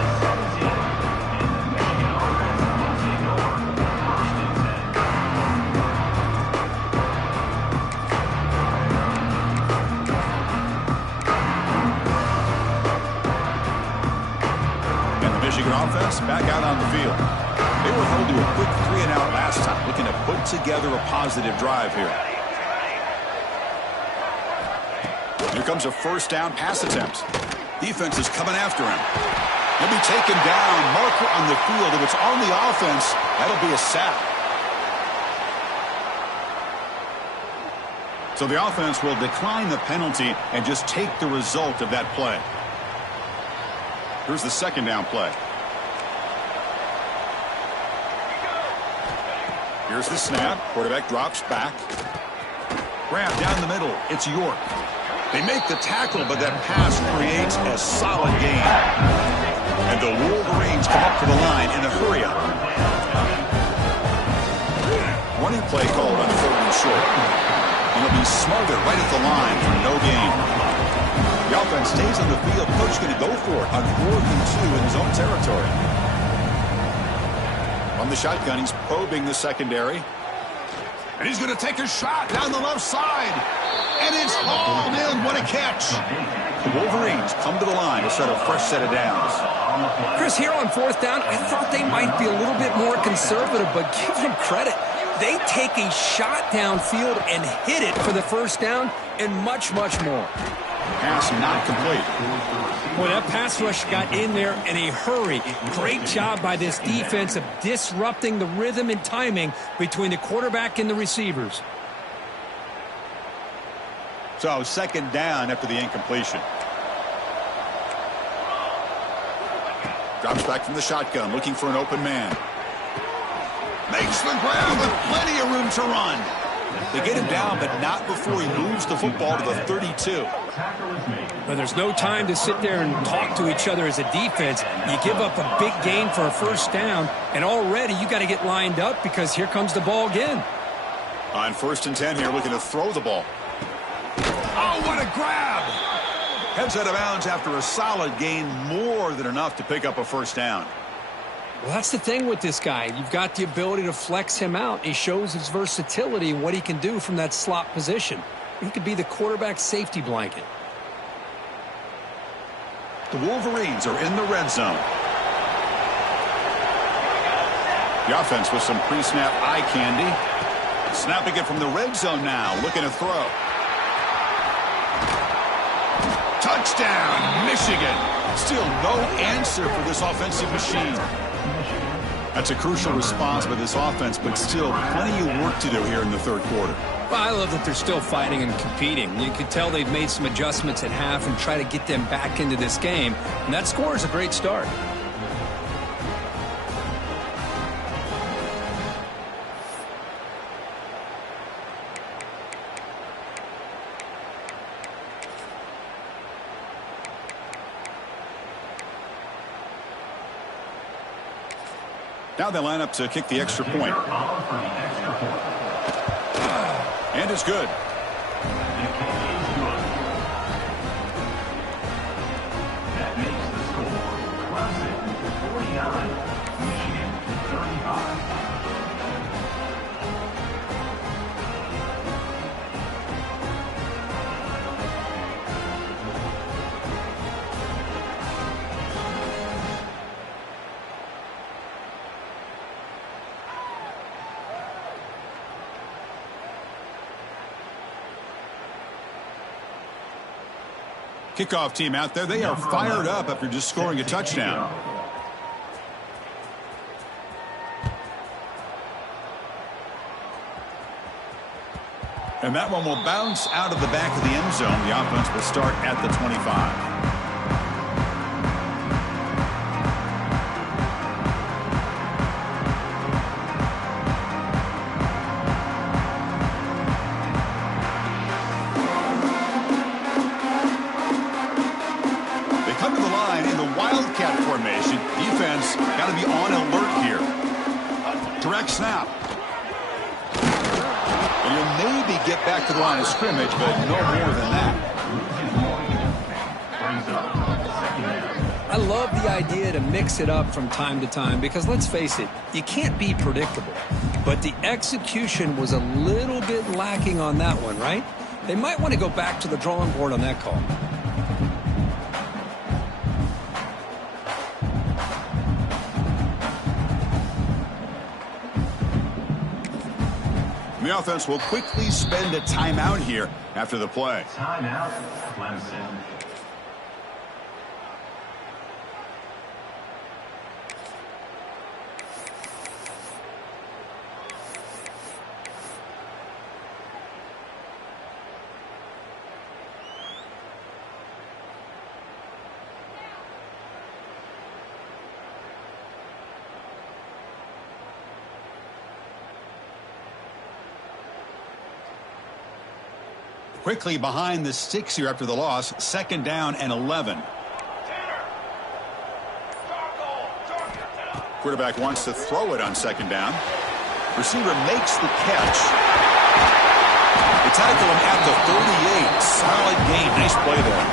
And the Michigan offense back out on the field. They were held to a quick 3-and-out last time, looking to put together a positive drive here. Here comes a first down pass attempt. Defense is coming after him. He'll be taken down. Marker on the field. If it's on the offense, that'll be a sack. So the offense will decline the penalty and just take the result of that play. Here's the second down play. Here's the snap. Quarterback drops back. Grab down the middle. It's York. They make the tackle, but that pass creates a solid gain. And the Wolverines come up to the line in a hurry-up. Running play called on third and short. And it'll be smothered right at the line for no gain. The offense stays on the field. Coach going to go for it on 4th and 2 in his own territory. On the shotgun, he's probing the secondary. And he's going to take a shot down the left side. And it's hauled in. What a catch. The Wolverines come to the line to set a fresh set of downs. Chris, here on fourth down, I thought they might be a little bit more conservative, but give them credit. They take a shot downfield and hit it for the first down and much, much more. Pass not complete. Boy, that pass rush got in there in a hurry. Great job by this defense of disrupting the rhythm and timing between the quarterback and the receivers. So second down after the incompletion. Drops back from the shotgun, looking for an open man. Makes the grab with plenty of room to run. They get him down, but not before he moves the football to the 32. But there's no time to sit there and talk to each other as a defense. You give up a big gain for a first down, and already you got to get lined up because here comes the ball again. On 1st and 10 here, looking to throw the ball. Oh, what a grab! Heads out of bounds after a solid gain, more than enough to pick up a first down. Well, that's the thing with this guy. You've got the ability to flex him out. He shows his versatility and what he can do from that slot position. He could be the quarterback safety blanket. The Wolverines are in the red zone. The offense with some pre-snap eye candy. Snapping it from the red zone now, looking to throw. Touchdown, Michigan. Still no answer for this offensive machine. That's a crucial response by this offense, but still plenty of work to do here in the third quarter. Well, I love that they're still fighting and competing. You can tell they've made some adjustments at half and try to get them back into this game. And that score is a great start. Now they line up to kick the extra point. And it's good. Kickoff team out there, they are fired up after just scoring a touchdown. And that one will bounce out of the back of the end zone. The offense will start at the 25. Formation. Defense got to be on alert here. Direct snap. And you'll maybe get back to the line of scrimmage, but no more than that. I love the idea to mix it up from time to time because, let's face it, you can't be predictable. But the execution was a little bit lacking on that one, right? They might want to go back to the drawing board on that call. The offense will quickly spend a timeout here after the play. Timeout, Clemson. Quickly behind the 6 here after the loss. 2nd down and 11. Quarterback wants to throw it on 2nd down. Receiver makes the catch. They tackle him at the 38. Solid gain. Nice play there.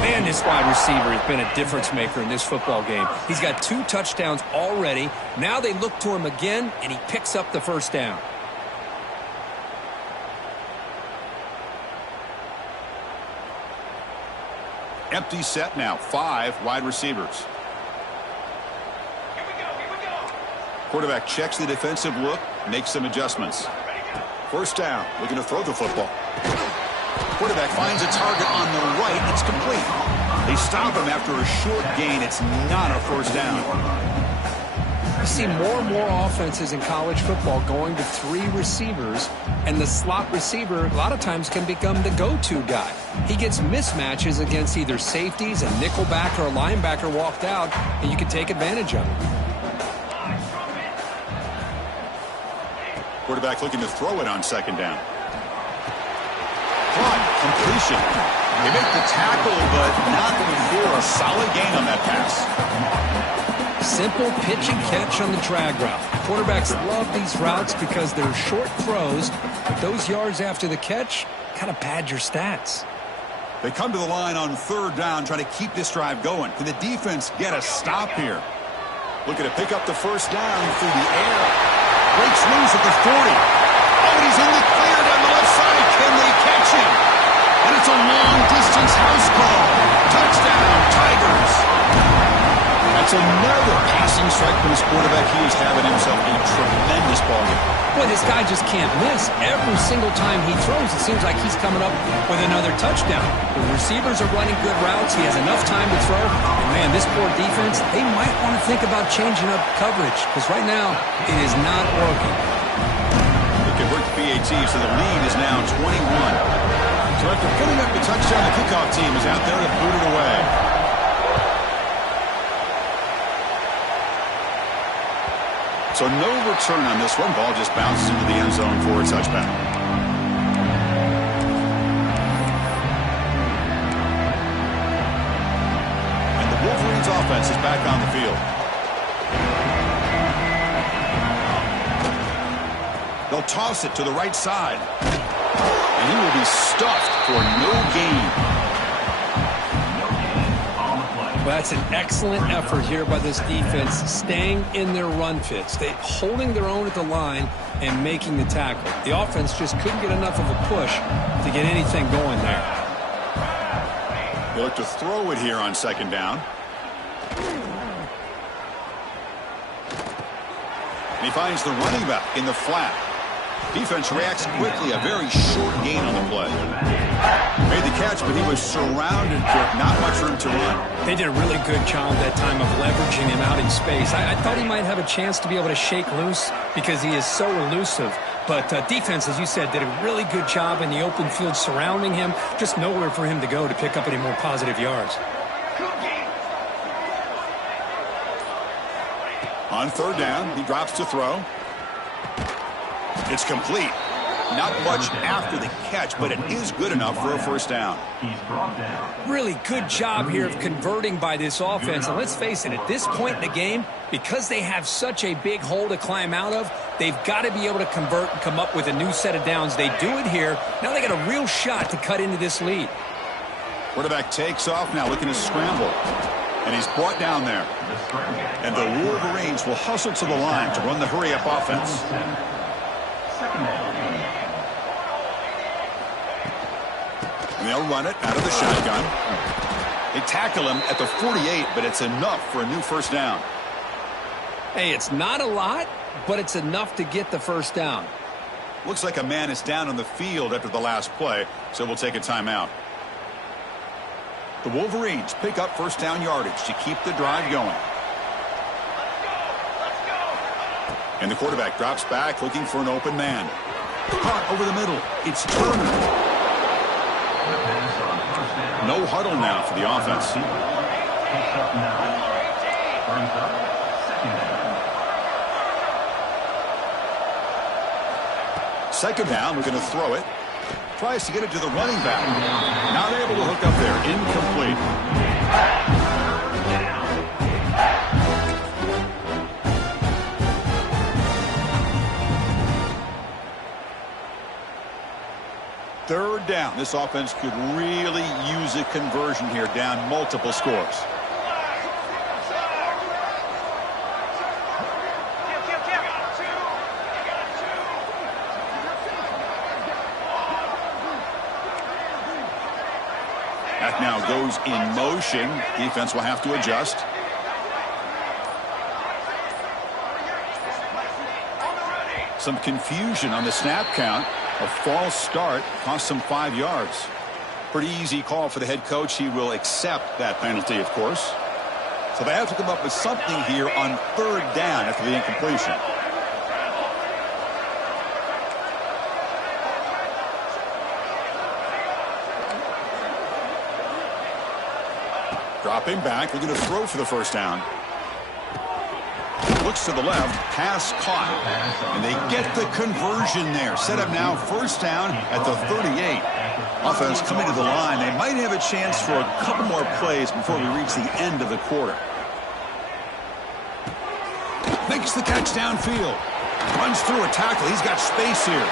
Man, this wide receiver has been a difference maker in this football game. He's got 2 touchdowns already. Now they look to him again, and he picks up the 1st down. Empty set now. 5 wide receivers. Here we go. Quarterback checks the defensive look, makes some adjustments. 1st down, looking to throw the football. Quarterback finds a target on the right. It's complete. They stop him after a short gain. It's not a 1st down. You see more and more offenses in college football going to 3 receivers, and the slot receiver a lot of times can become the go-to guy. He gets mismatches against either safeties, a nickelback, or a linebacker walked out, and you can take advantage of it. Quarterback looking to throw it on 2nd down. Caught, completion. They make the tackle, but not before a solid gain on that pass. Simple pitch and catch on the drag route. Quarterbacks love these routes because they're short throws, but those yards after the catch kind of pad your stats. They come to the line on 3rd down, trying to keep this drive going. Can the defense get a stop here? Looking to pick up the 1st down through the air. Breaks loose at the 40. Oh, he's in the clear down the left side. Can they catch him? And it's a long-distance house call. Touchdown, Tigers. That's another passing strike from his quarterback. He is having himself a tremendous ball game. Boy, this guy just can't miss. Every single time he throws, it seems like he's coming up with another touchdown. The receivers are running good routes. He has enough time to throw. And, man, this poor defense, they might want to think about changing up coverage because right now it is not working. They convert the PAT, so the lead is now 21. So after putting up the touchdown, the kickoff team is out there to boot it away. So no return on this one. Ball just bounces into the end zone for a touchback. And the Wolverines offense is back on the field. They'll toss it to the right side. And he will be stuffed for no gain. Well, that's an excellent effort here by this defense, staying in their run fits. They holding their own at the line and making the tackle. The offense just couldn't get enough of a push to get anything going there. They look to throw it here on 2nd down. And he finds the running back in the flat. Defense reacts quickly. A very short gain on the play. Made the catch, but he was surrounded with not much room to run. They did a really good job that time of leveraging him out in space. I thought he might have a chance to be able to shake loose because he is so elusive. But defense, as you said, did a really good job in the open field surrounding him. Just nowhere for him to go to pick up any more positive yards. On third down, he drops to throw. It's complete. Not much after the catch, but it is good enough for a first down. He's brought down. Really good job here of converting by this offense. And let's face it, at this point in the game, because they have such a big hole to climb out of, they've got to be able to convert and come up with a new set of downs. They do it here. Now they got a real shot to cut into this lead. Quarterback takes off now, looking to scramble. And he's brought down there. And the Wolverines will hustle to the line to run the hurry-up offense. Second down. And they'll run it out of the shotgun. They tackle him at the 48, but it's enough for a new first down. Hey, it's not a lot, but it's enough to get the first down. Looks like a man is down on the field after the last play, so we'll take a timeout. The Wolverines pick up first down yardage to keep the drive going. And the quarterback drops back looking for an open man. Caught over the middle. It's Turner. No huddle now for the offense. Picks up 9. Brings up second down. Second down, we're going to throw it. Tries to get it to the running back. Not able to hook up there. Incomplete. Third down. This offense could really use a conversion here, down multiple scores. That now goes in motion. Defense will have to adjust. Some confusion on the snap count. A false start cost him 5 yards. Pretty easy call for the head coach. He will accept that penalty, of course. So they have to come up with something here on third down after the incompletion. Dropping back, looking to throw for the first down. Looks to the left, pass caught, and they get the conversion there. Set up now, first down at the 38. Offense coming to the line. They might have a chance for a couple more plays before we reach the end of the quarter. Makes the catch downfield. Runs through a tackle. He's got space here.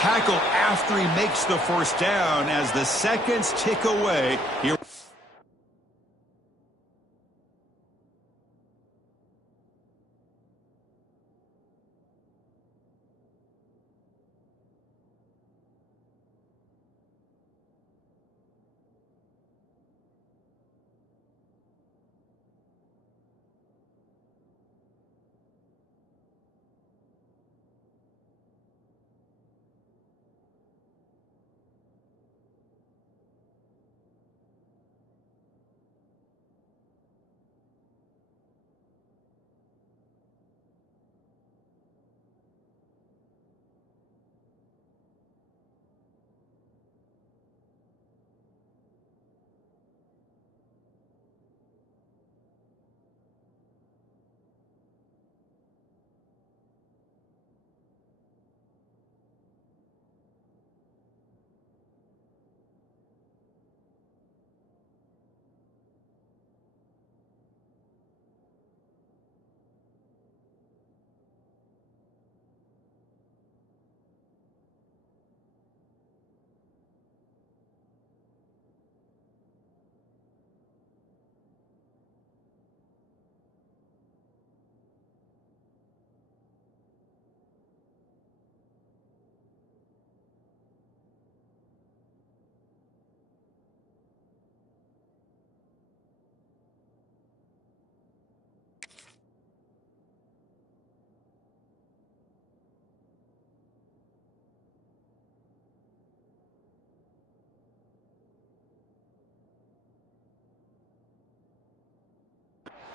Tackle after he makes the first down as the seconds tick away here.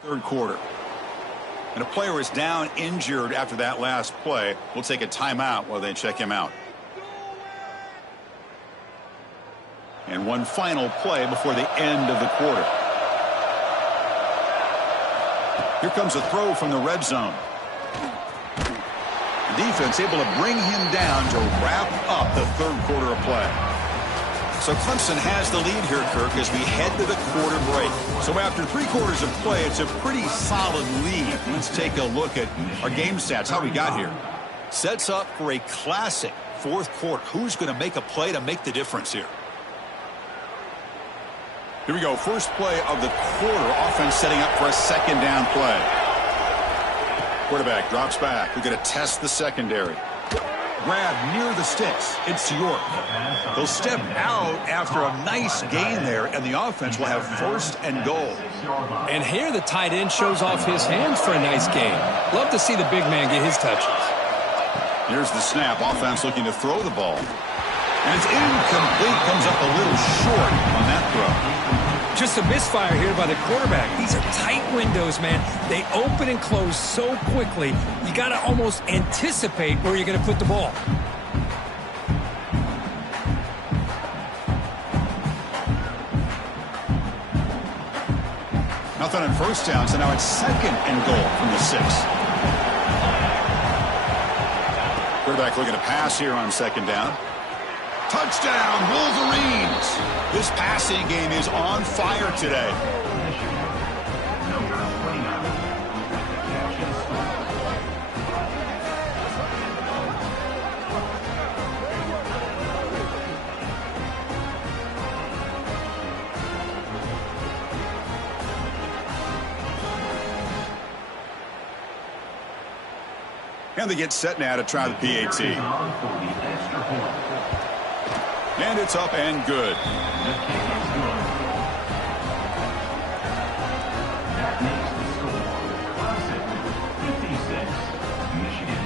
third quarter. And a player is down injured after that last play. We'll take a timeout while they check him out. And one final play before the end of the quarter. Here comes a throw from the red zone. The defense able to bring him down to wrap up the third quarter of play. So Clemson has the lead here, Kirk, as we head to the quarter break. So after 3 quarters of play, it's a pretty solid lead. Let's take a look at our game stats, how we got here. Sets up for a classic fourth quarter. Who's going to make a play to make the difference here? Here we go, first play of the quarter. Offense setting up for a second down play. Quarterback drops back. We're going to test the secondary. Grab near the sticks. It's York. He'll step out after a nice gain there, and the offense will have first and goal. And here the tight end shows off his hands for a nice gain. Love to see the big man get his touches. Here's the snap. Offense looking to throw the ball. And it's incomplete. Comes up a little short on that throw. Just a misfire here by the quarterback. These are tight windows, man. They open and close so quickly. You got to almost anticipate where you're going to put the ball. Nothing on first down, so now it's second and goal from the 6. Quarterback looking to pass here on second down. Touchdown, Wolverines! This passing game is on fire today. Number 29. Catch and score. And they get set now to try the PAT. And it's up and good. The kick is good. That makes the score Clemson 56, Michigan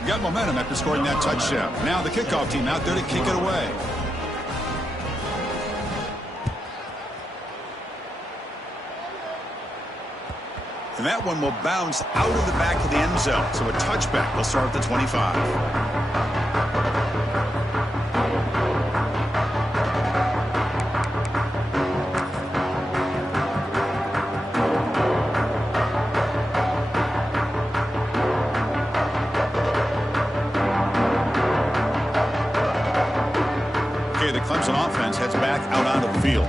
42. Got momentum after scoring that touchdown. Now the kickoff team out there to kick it away. And that one will bounce out of the back of the end zone. So a touchback will start at the 25. Okay, the Clemson offense heads back out onto the field.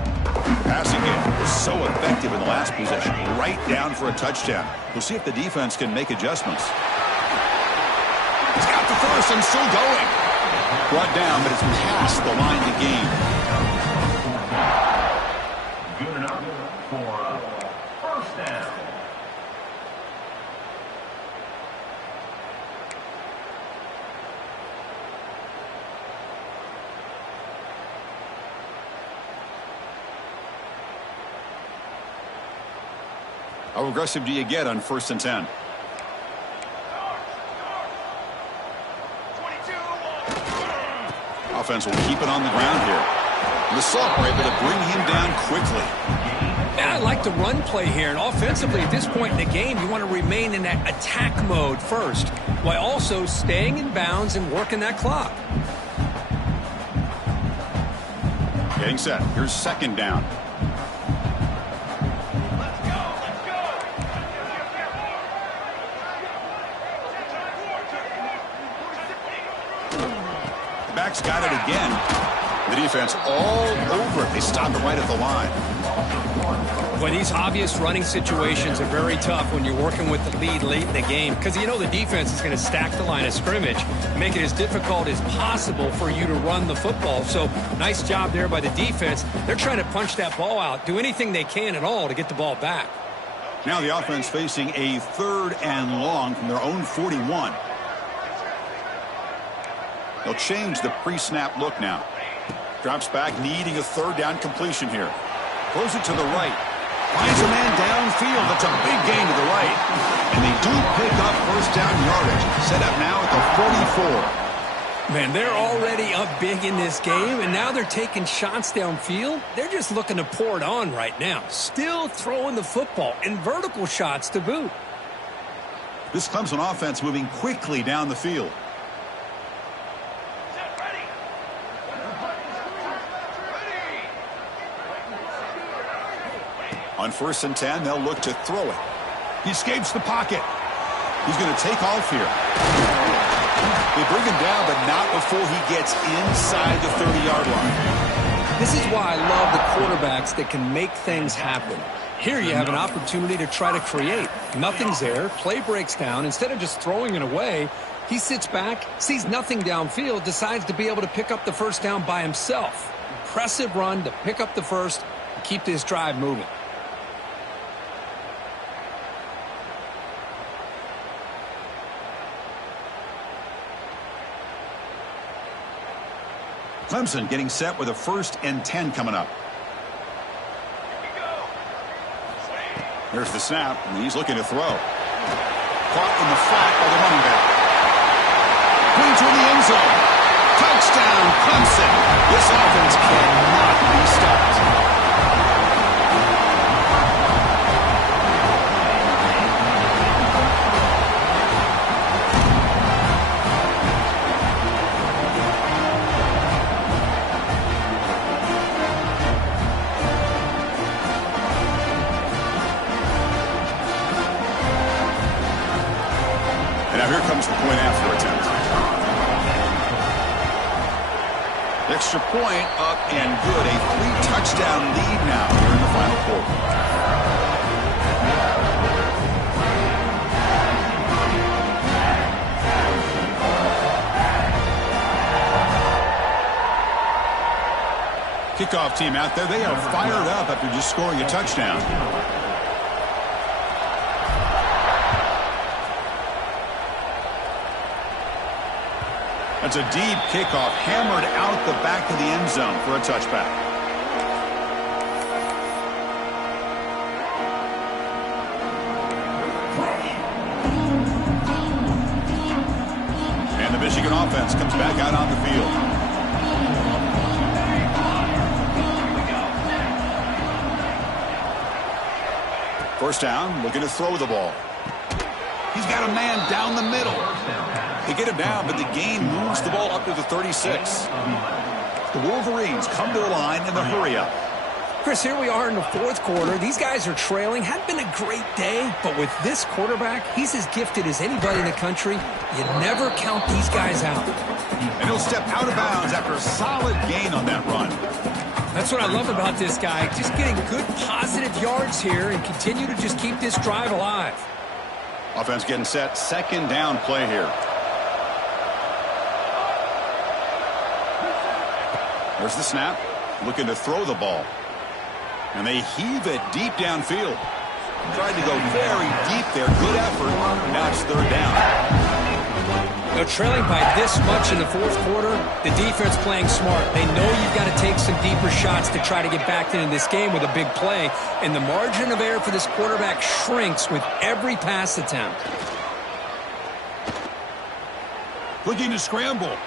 Passing game was so effective in the last possession, right down for a touchdown. We'll see if the defense can make adjustments. He's got the first and still going. Brought down, but it's past the line to gain. Good enough for a first down. How aggressive do you get on 1st and 10? Offense will keep it on the ground here. The Salk were able to bring him down quickly. Yeah, I like the run play here. And offensively, at this point in the game, you want to remain in that attack mode first, while also staying in bounds and working that clock. Getting set. Here's second down. Back's got it again. The defense all over it. They stop it right at the line. Well, these obvious running situations are very tough when you're working with the lead late in the game, because you know the defense is going to stack the line of scrimmage, make it as difficult as possible for you to run the football. So nice job there by the defense. They're trying to punch that ball out, do anything they can at all to get the ball back. Now the offense facing a 3rd and long from their own 41. They'll change the pre-snap look now. Drops back, needing a 3rd down completion here. Throws it to the right. Finds a man downfield. That's a big gain to the right. And they do pick up 1st down yardage. Set up now at the 44. Man, they're already up big in this game, and now they're taking shots downfield. They're just looking to pour it on right now. Still throwing the football, and vertical shots to boot. This Clemson offense moving quickly down the field. On 1st and 10, they'll look to throw it. He escapes the pocket. He's going to take off here. They bring him down, but not before he gets inside the 30-yard line. This is why I love the quarterbacks that can make things happen. Here you have an opportunity to try to create. Nothing's there. Play breaks down. Instead of just throwing it away, he sits back, sees nothing downfield, decides to be able to pick up the first down by himself. Impressive run to pick up the first and keep this drive moving. Clemson getting set with a 1st and 10 coming up. Here's the snap, and he's looking to throw. Caught in the flat by the running back. Going to the end zone. Touchdown, Clemson. This offense cannot be stopped. Now here comes the point after attempt. Extra point up and good. A 3-touchdown lead now here in the final quarter. Kickoff team out there. They are fired up after just scoring a touchdown. That's a deep kickoff, hammered out the back of the end zone for a touchback. And the Michigan offense comes back out on the field. First down, looking to throw the ball. He's got a man down the middle. They get him down, but the gain moves the ball up to the 36. The Wolverines come to the line in the hurry-up. Chris, here we are in the 4th quarter. These guys are trailing. Hadn't been a great day, but with this quarterback, he's as gifted as anybody in the country. You never count these guys out. And he'll step out of bounds after a solid gain on that run. That's what I love about this guy. Just getting good, positive yards here and continue to just keep this drive alive. Offense getting set. 2nd down play here. There's the snap. Looking to throw the ball. And they heave it deep downfield. Tried to go very deep there. Good effort. Now it's 3rd down. They're trailing by this much in the 4th quarter. The defense playing smart. They know you've got to take some deeper shots to try to get back into this game with a big play. And the margin of error for this quarterback shrinks with every pass attempt. Looking to scramble.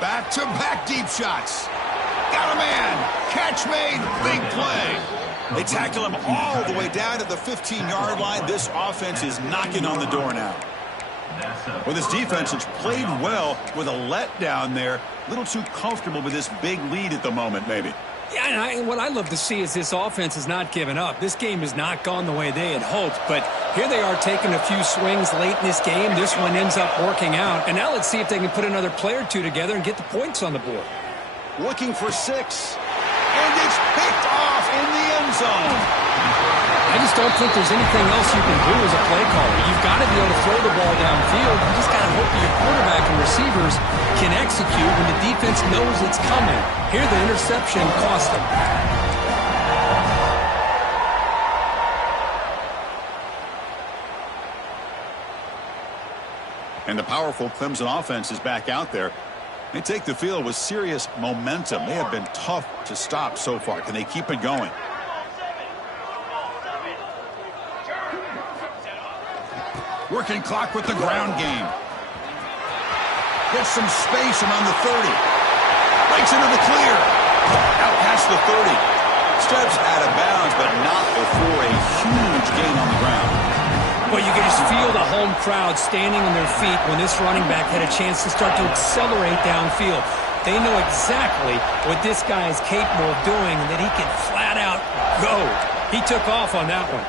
Back-to-back deep shots. Got a man. Catch made. Big play. They tackle him all the way down to the 15-yard line. This offense is knocking on the door now. Well, this defense has played well with a letdown there. A little too comfortable with this big lead at the moment, maybe. Yeah, and what I love to see is this offense has not given up. This game has not gone the way they had hoped, but here they are taking a few swings late in this game. This one ends up working out, and now let's see if they can put another play or two together and get the points on the board. Looking for 6, and it's picked off in the end zone. I just don't think there's anything else you can do as a play caller. You've got to be able to throw the ball downfield. You just got to hope that your quarterback and receivers can execute when the defense knows it's coming. Here, the interception cost them. And the powerful Clemson offense is back out there. They take the field with serious momentum. They have been tough to stop so far. Can they keep it going? Working clock with the ground game. Gets some space around the 30. Breaks into the clear. Out past the 30. Steps out of bounds, but not before a huge gain on the ground. Well, you can just feel the home crowd standing on their feet when this running back had a chance to start to accelerate downfield. They know exactly what this guy is capable of doing and that he can flat out go. He took off on that one.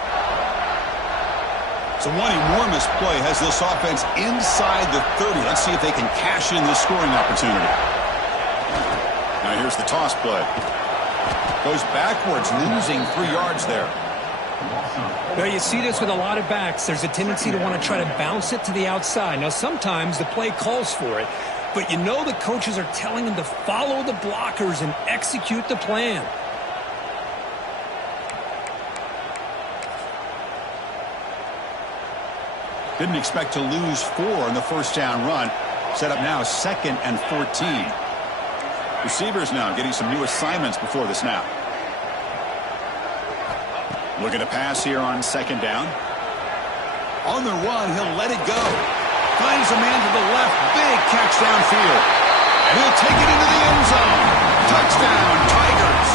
So one enormous play has this offense inside the 30. Let's see if they can cash in this scoring opportunity. Now here's the toss play. Goes backwards, losing 3 yards there. Well, you see this with a lot of backs. There's a tendency to want to try to bounce it to the outside. Now, sometimes the play calls for it, but you know the coaches are telling them to follow the blockers and execute the plan. Didn't expect to lose 4 in the first down run. Set up now 2nd and 14. Receivers now getting some new assignments before the snap. Looking to pass here on 2nd down. On the run, he'll let it go. Finds a man to the left. Big catch downfield. And he'll take it into the end zone. Touchdown, Tigers.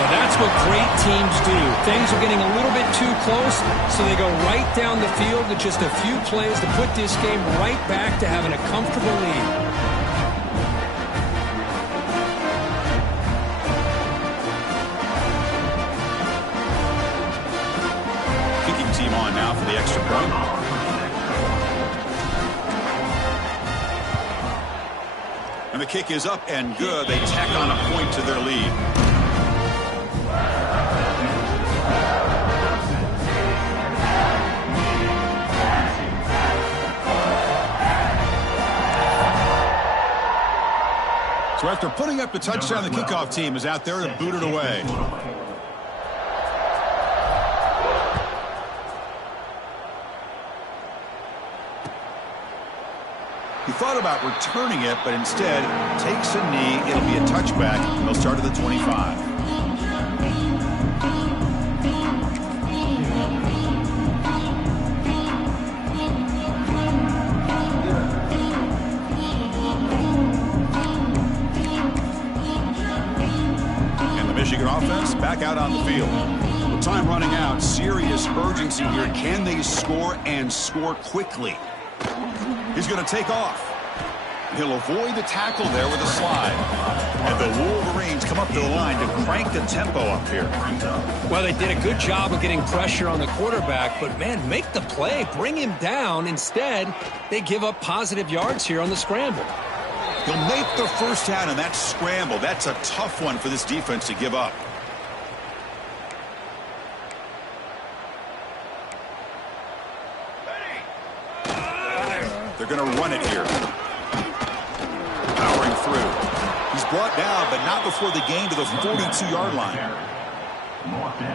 Well, that's what great teams do. Things are getting a little bit too close, so they go right down the field with just a few plays to put this game right back to having a comfortable lead. Team on now for the extra point. And the kick is up and good. They tack on a point to their lead. So after putting up the touchdown, the kickoff team is out there to boot it away. He thought about returning it, but instead takes a knee. It'll be a touchback, and they'll start at the 25. And the Michigan offense back out on the field. With time running out, serious urgency here. Can they score and score quickly? He's going to take off. He'll avoid the tackle there with a slide. And the Wolverines come up to the line to crank the tempo up here. Well, they did a good job of getting pressure on the quarterback, but, man, make the play. Bring him down. Instead, they give up positive yards here on the scramble. He'll make the first down in that scramble. That's a tough one for this defense to give up. They're going to run it here. Powering through. He's brought down, but not before the gain to the 42-yard line.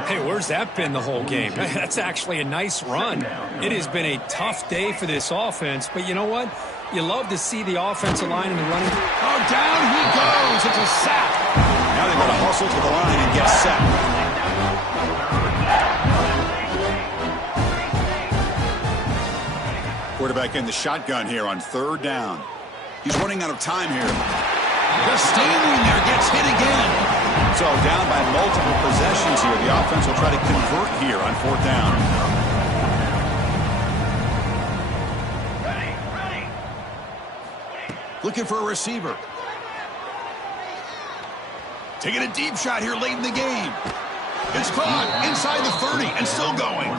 Hey, where's that been the whole game? That's actually a nice run. It has been a tough day for this offense, but you know what? You love to see the offensive line in the running. Oh, down he goes. It's a sack. Now they've got to hustle to the line and get set. Quarterback in the shotgun here on 3rd down. He's running out of time here. Just standing there, gets hit again. So down by multiple possessions here. The offense will try to convert here on 4th down. Looking for a receiver. Taking a deep shot here late in the game. It's caught inside the 30 and still going.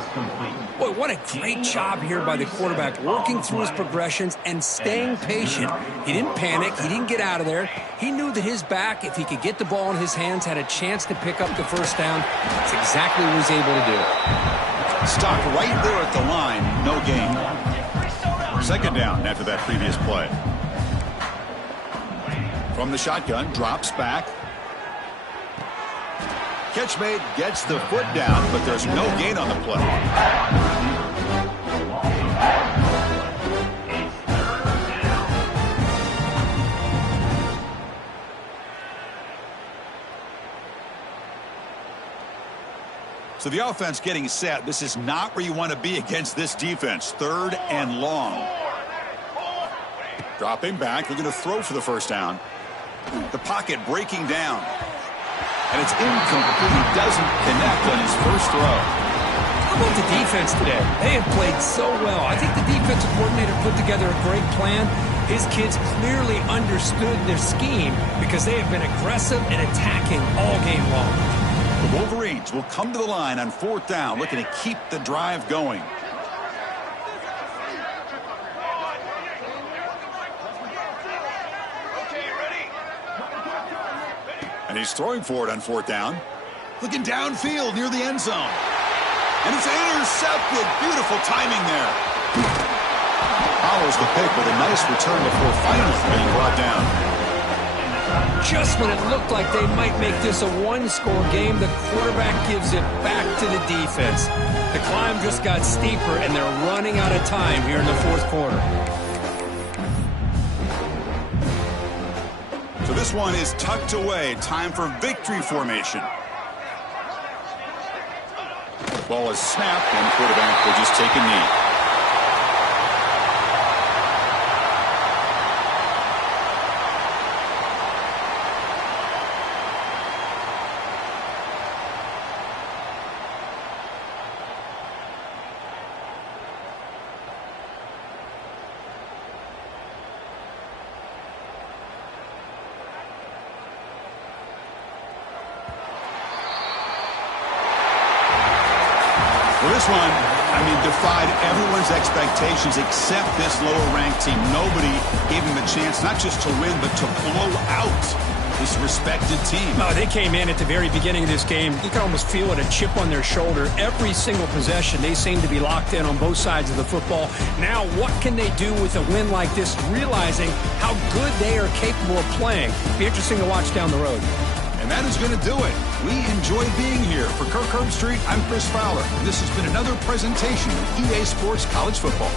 Boy, what a great job here by the quarterback, working through his progressions and staying patient. He didn't panic. He didn't get out of there. He knew that his back, if he could get the ball in his hands, had a chance to pick up the first down. That's exactly what he was able to do. Stopped right there at the line. No gain. 2nd down after that previous play. From the shotgun, drops back. Catch made, gets the foot down, but there's no gain on the play. So the offense getting set. This is not where you want to be against this defense. 3rd and long. Dropping back, looking to throw for the first down. The pocket breaking down. And it's incomplete. Doesn't connect on his first throw. How about the defense today? They have played so well. I think the defensive coordinator put together a great plan. His kids clearly understood their scheme because they have been aggressive and attacking all game long. The Wolverines will come to the line on 4th down, looking to keep the drive going. And he's throwing for it on 4th down. Looking downfield near the end zone. And it's intercepted. Beautiful timing there. Follows the pick with a nice return before finally being brought down. Just when it looked like they might make this a one-score game, the quarterback gives it back to the defense. The climb just got steeper, and they're running out of time here in the 4th quarter. So this one is tucked away. Time for victory formation. Ball is snapped, and the quarterback will just take a knee. Well, this one, defied everyone's expectations except this lower-ranked team. Nobody gave him a chance not just to win, but to blow out this respected team. Oh, they came in at the very beginning of this game. You can almost feel it, a chip on their shoulder. Every single possession, they seem to be locked in on both sides of the football. Now, what can they do with a win like this, realizing how good they are capable of playing? Be interesting to watch down the road. And that is going to do it. We enjoy being here. For Kirk Herbstreit, I'm Chris Fowler. And this has been another presentation of EA Sports College Football.